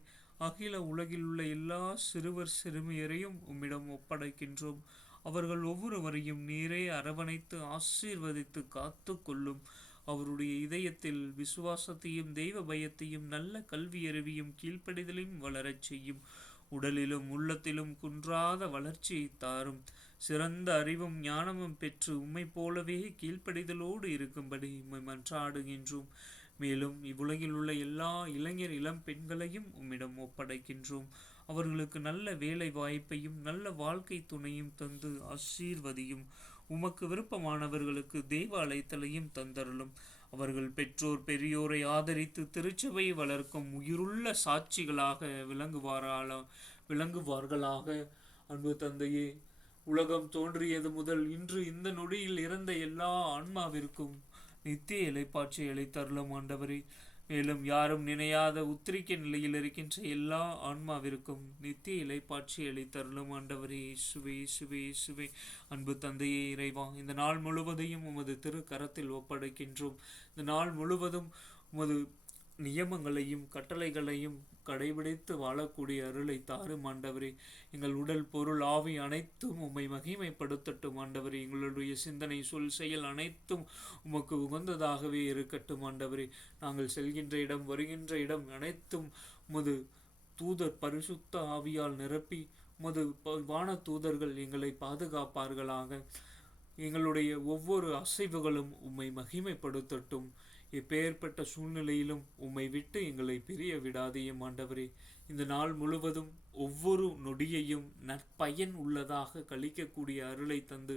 அகில உலகில் உள்ள எல்லா சிறுவர் சிறுமியரையும் உம்மிடம் ஒப்படைக்கின்றோம். அவர்கள் ஒவ்வொருவரையும் நீரே அரவணைத்து ஆசீர்வதித்து காத்து கொள்ளும். அவருடைய இதயத்தில் விசுவாசத்தையும் தெய்வ பயத்தையும் நல்ல கல்வியறிவையும் கீழ்ப்படிதலையும் வளரச் செய்யும். உடலிலும் உள்ளத்திலும் குன்றாத வளர்ச்சியை தாரும். சிறந்த அறிவும் ஞானமும் பெற்று உம்மை போலவே கீழ்ப்படிதலோடு இருக்கும்படி உம்மை மன்றாடுகின்றோம். மேலும் இவ்வுலகில் உள்ள எல்லா இளைஞர் இளம் பெண்களையும் உம்மிடம் ஒப்படைக்கின்றோம். அவர்களுக்கு நல்ல வேலை வாய்ப்பையும் நல்ல வாழ்க்கை துணையும் தந்து ஆசீர்வதியும். உமக்கு விருப்பமானவர்களுக்கு தெய்வ அழைத்தலையும் தந்தருளும். அவர்கள் பெற்றோர் பெரியோரை ஆதரித்து திருச்சபையை வளர்க்கும் உயிருள்ள சாட்சிகளாக விளங்குவார்களாக. அன்பு தந்தையே, உலகம் தோன்றியது முதல் இன்று இந்த நொடியில் இறந்த எல்லா ஆன்மாவிற்கும் நித்திய இளைப்பாட்சி அளித்தருளும் ஆண்டவரே. மேலும் யாரும் நினையாத உத்திரிக்க நிலையில் இருக்கின்ற எல்லா ஆன்மாவிற்கும் நித்திய இளைப்பாட்சி அளித்தருளும் ஆண்டவரே. இயேசுவே இயேசுவே இயேசுவே. அன்பு தந்தையே இறைவா, இந்த நாள் முழுவதையும் உமது திரு கரத்தில் ஒப்படைக்கின்றோம். இந்த நாள் முழுவதும் உமது நியமங்களையும் கட்டளைகளையும் கடைபிடித்து வாழக்கூடிய அருளை தாரும் ஆண்டவரே. எங்கள் உடல் பொருள் ஆவி அனைத்தும் உம்மை மகிமைப்படுத்தட்டும் ஆண்டவரே. எங்களுடைய சிந்தனை சொல் செயல் அனைத்தும் உமக்கு உகந்ததாகவே இருக்கட்டும் ஆண்டவரே. நாங்கள் செல்கின்ற இடம் வருகின்ற இடம் அனைத்தும் உமது தூதர் பரிசுத்த ஆவியால் நிரப்பி உமது வான தூதர்கள் எங்களை பாதுகாப்பார்களாக. எங்களுடைய ஒவ்வொரு அசைவுகளும் உம்மை மகிமைப்படுத்தட்டும். எப்பேற்பட்ட சூழ்நிலையிலும் உம்மை விட்டு எங்களை பிரிய விடாதேயும் ஆண்டவரே. இந்த நாள் முழுவதும் ஒவ்வொரு நொடியையும் நற்பயன் உள்ளதாக கழிக்கக்கூடிய அருளை தந்து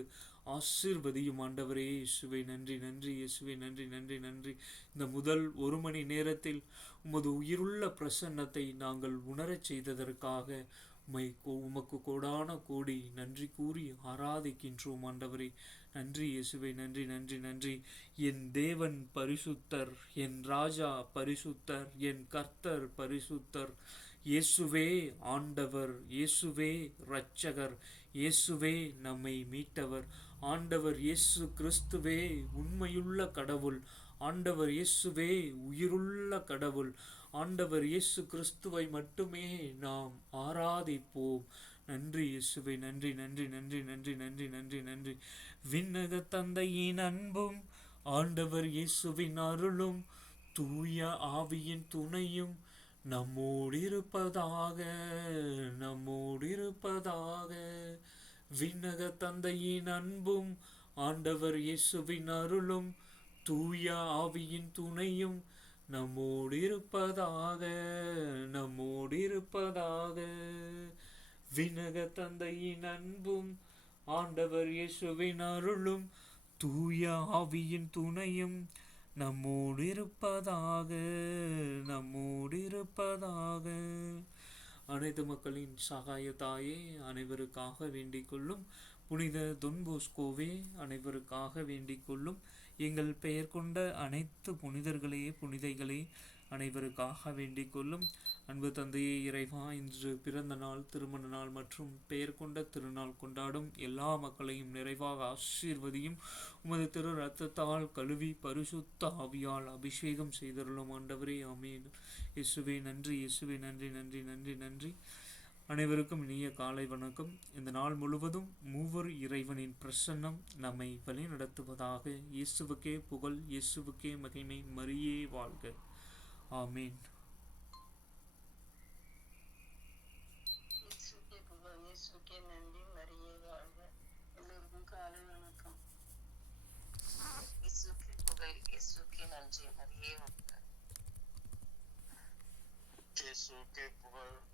ஆசீர்வதியும் ஆண்டவரே. இயேசுவே நன்றி நன்றி, இயேசுவே நன்றி நன்றி நன்றி. இந்த முதல் 1 மணி நேரத்தில் உமது உயிருள்ள பிரசன்னத்தை நாங்கள் உணரச் செய்ததற்காக உமக்கு கோடான கோடி நன்றி கூறி ஆராதிக்கின்றோம் ஆண்டவரே. நன்றி இயேசுவே நன்றி நன்றி நன்றி. என் தேவன் பரிசுத்தர், என் ராஜா பரிசுத்தர், என் கர்த்தர் பரிசுத்தர். இயேசுவே ஆண்டவர், இயேசுவே இரட்சகர், இயேசுவே நம்மை மீட்டவர். ஆண்டவர் இயேசு கிறிஸ்துவே உண்மையுள்ள கடவுள். ஆண்டவர் இயேசுவே உயிருள்ள கடவுள். ஆண்டவர் இயேசு கிறிஸ்துவை மட்டுமே நாம் ஆராதிப்போம். நன்றி இயேசுவே நன்றி நன்றி நன்றி நன்றி நன்றி நன்றி நன்றி. விண்ணக தந்தையின் அன்பும் ஆண்டவர் இயேசுவின் அருளும் தூய ஆவியின் துணையும் நம்மோடிருப்பதாக நம்மோடிருப்பதாக. விண்ணக தந்தையின் அன்பும் ஆண்டவர் இயேசுவின் அருளும் தூய ஆவியின் துணையும் நம்மோடிருப்பதாக நம்மோடிருப்பதாக. விண்ணக தந்தையின் அன்பும் ஆண்டவர் இயேசுவின் அருளும் தூய ஆவியின் துணையும் நம்மோடிருப்பதாக நம்மோடிருப்பதாக. அனைத்து மக்களின் சகாய தாயே, அனைவருக்காக வேண்டிக் கொள்ளும். புனித தொன் போஸ்கோவே, அனைவருக்காக வேண்டிக் கொள்ளும். எங்கள் பெயர் கொண்ட அனைத்து புனிதர்களே புனிதைகளே, அனைவருக்காக வேண்டிக் கொள்ளும். அன்பு தந்தையே இறைவா, இன்று பிறந்த நாள், திருமண நாள் மற்றும் பெயர் கொண்ட திருநாள் கொண்டாடும் எல்லா மக்களையும் நிறைவாக ஆசீர்வதியும். உமது திரு இரத்தத்தால் கழுவி பரிசுத்த ஆவியால் அபிஷேகம் செய்தருளும் ஆண்டவரே. ஆமென். இயேசுவே நன்றி, இயேசுவே நன்றி நன்றி நன்றி நன்றி. அனைவருக்கும் இனிய காலை வணக்கம். இந்த நாள் முழுவதும் மூவர் இறைவனின் பிரசன்னம் நம்மை வழி நடத்துவதாக. இயேசுவுக்கே புகழ், இயேசுவுக்கே மகிமை, மரியே வாழ்க. ஆமீன். இயேசுக்கே புகழ், இயேசுக்கே நன்றி, மரியே வாழ்க. எல்லோருக்கும் காலை வணக்கம். இயேசுக்கே புகழ், இயேசுக்கே நன்றி, மரியே வாழ்க. இயேசுக்கே புகழ்,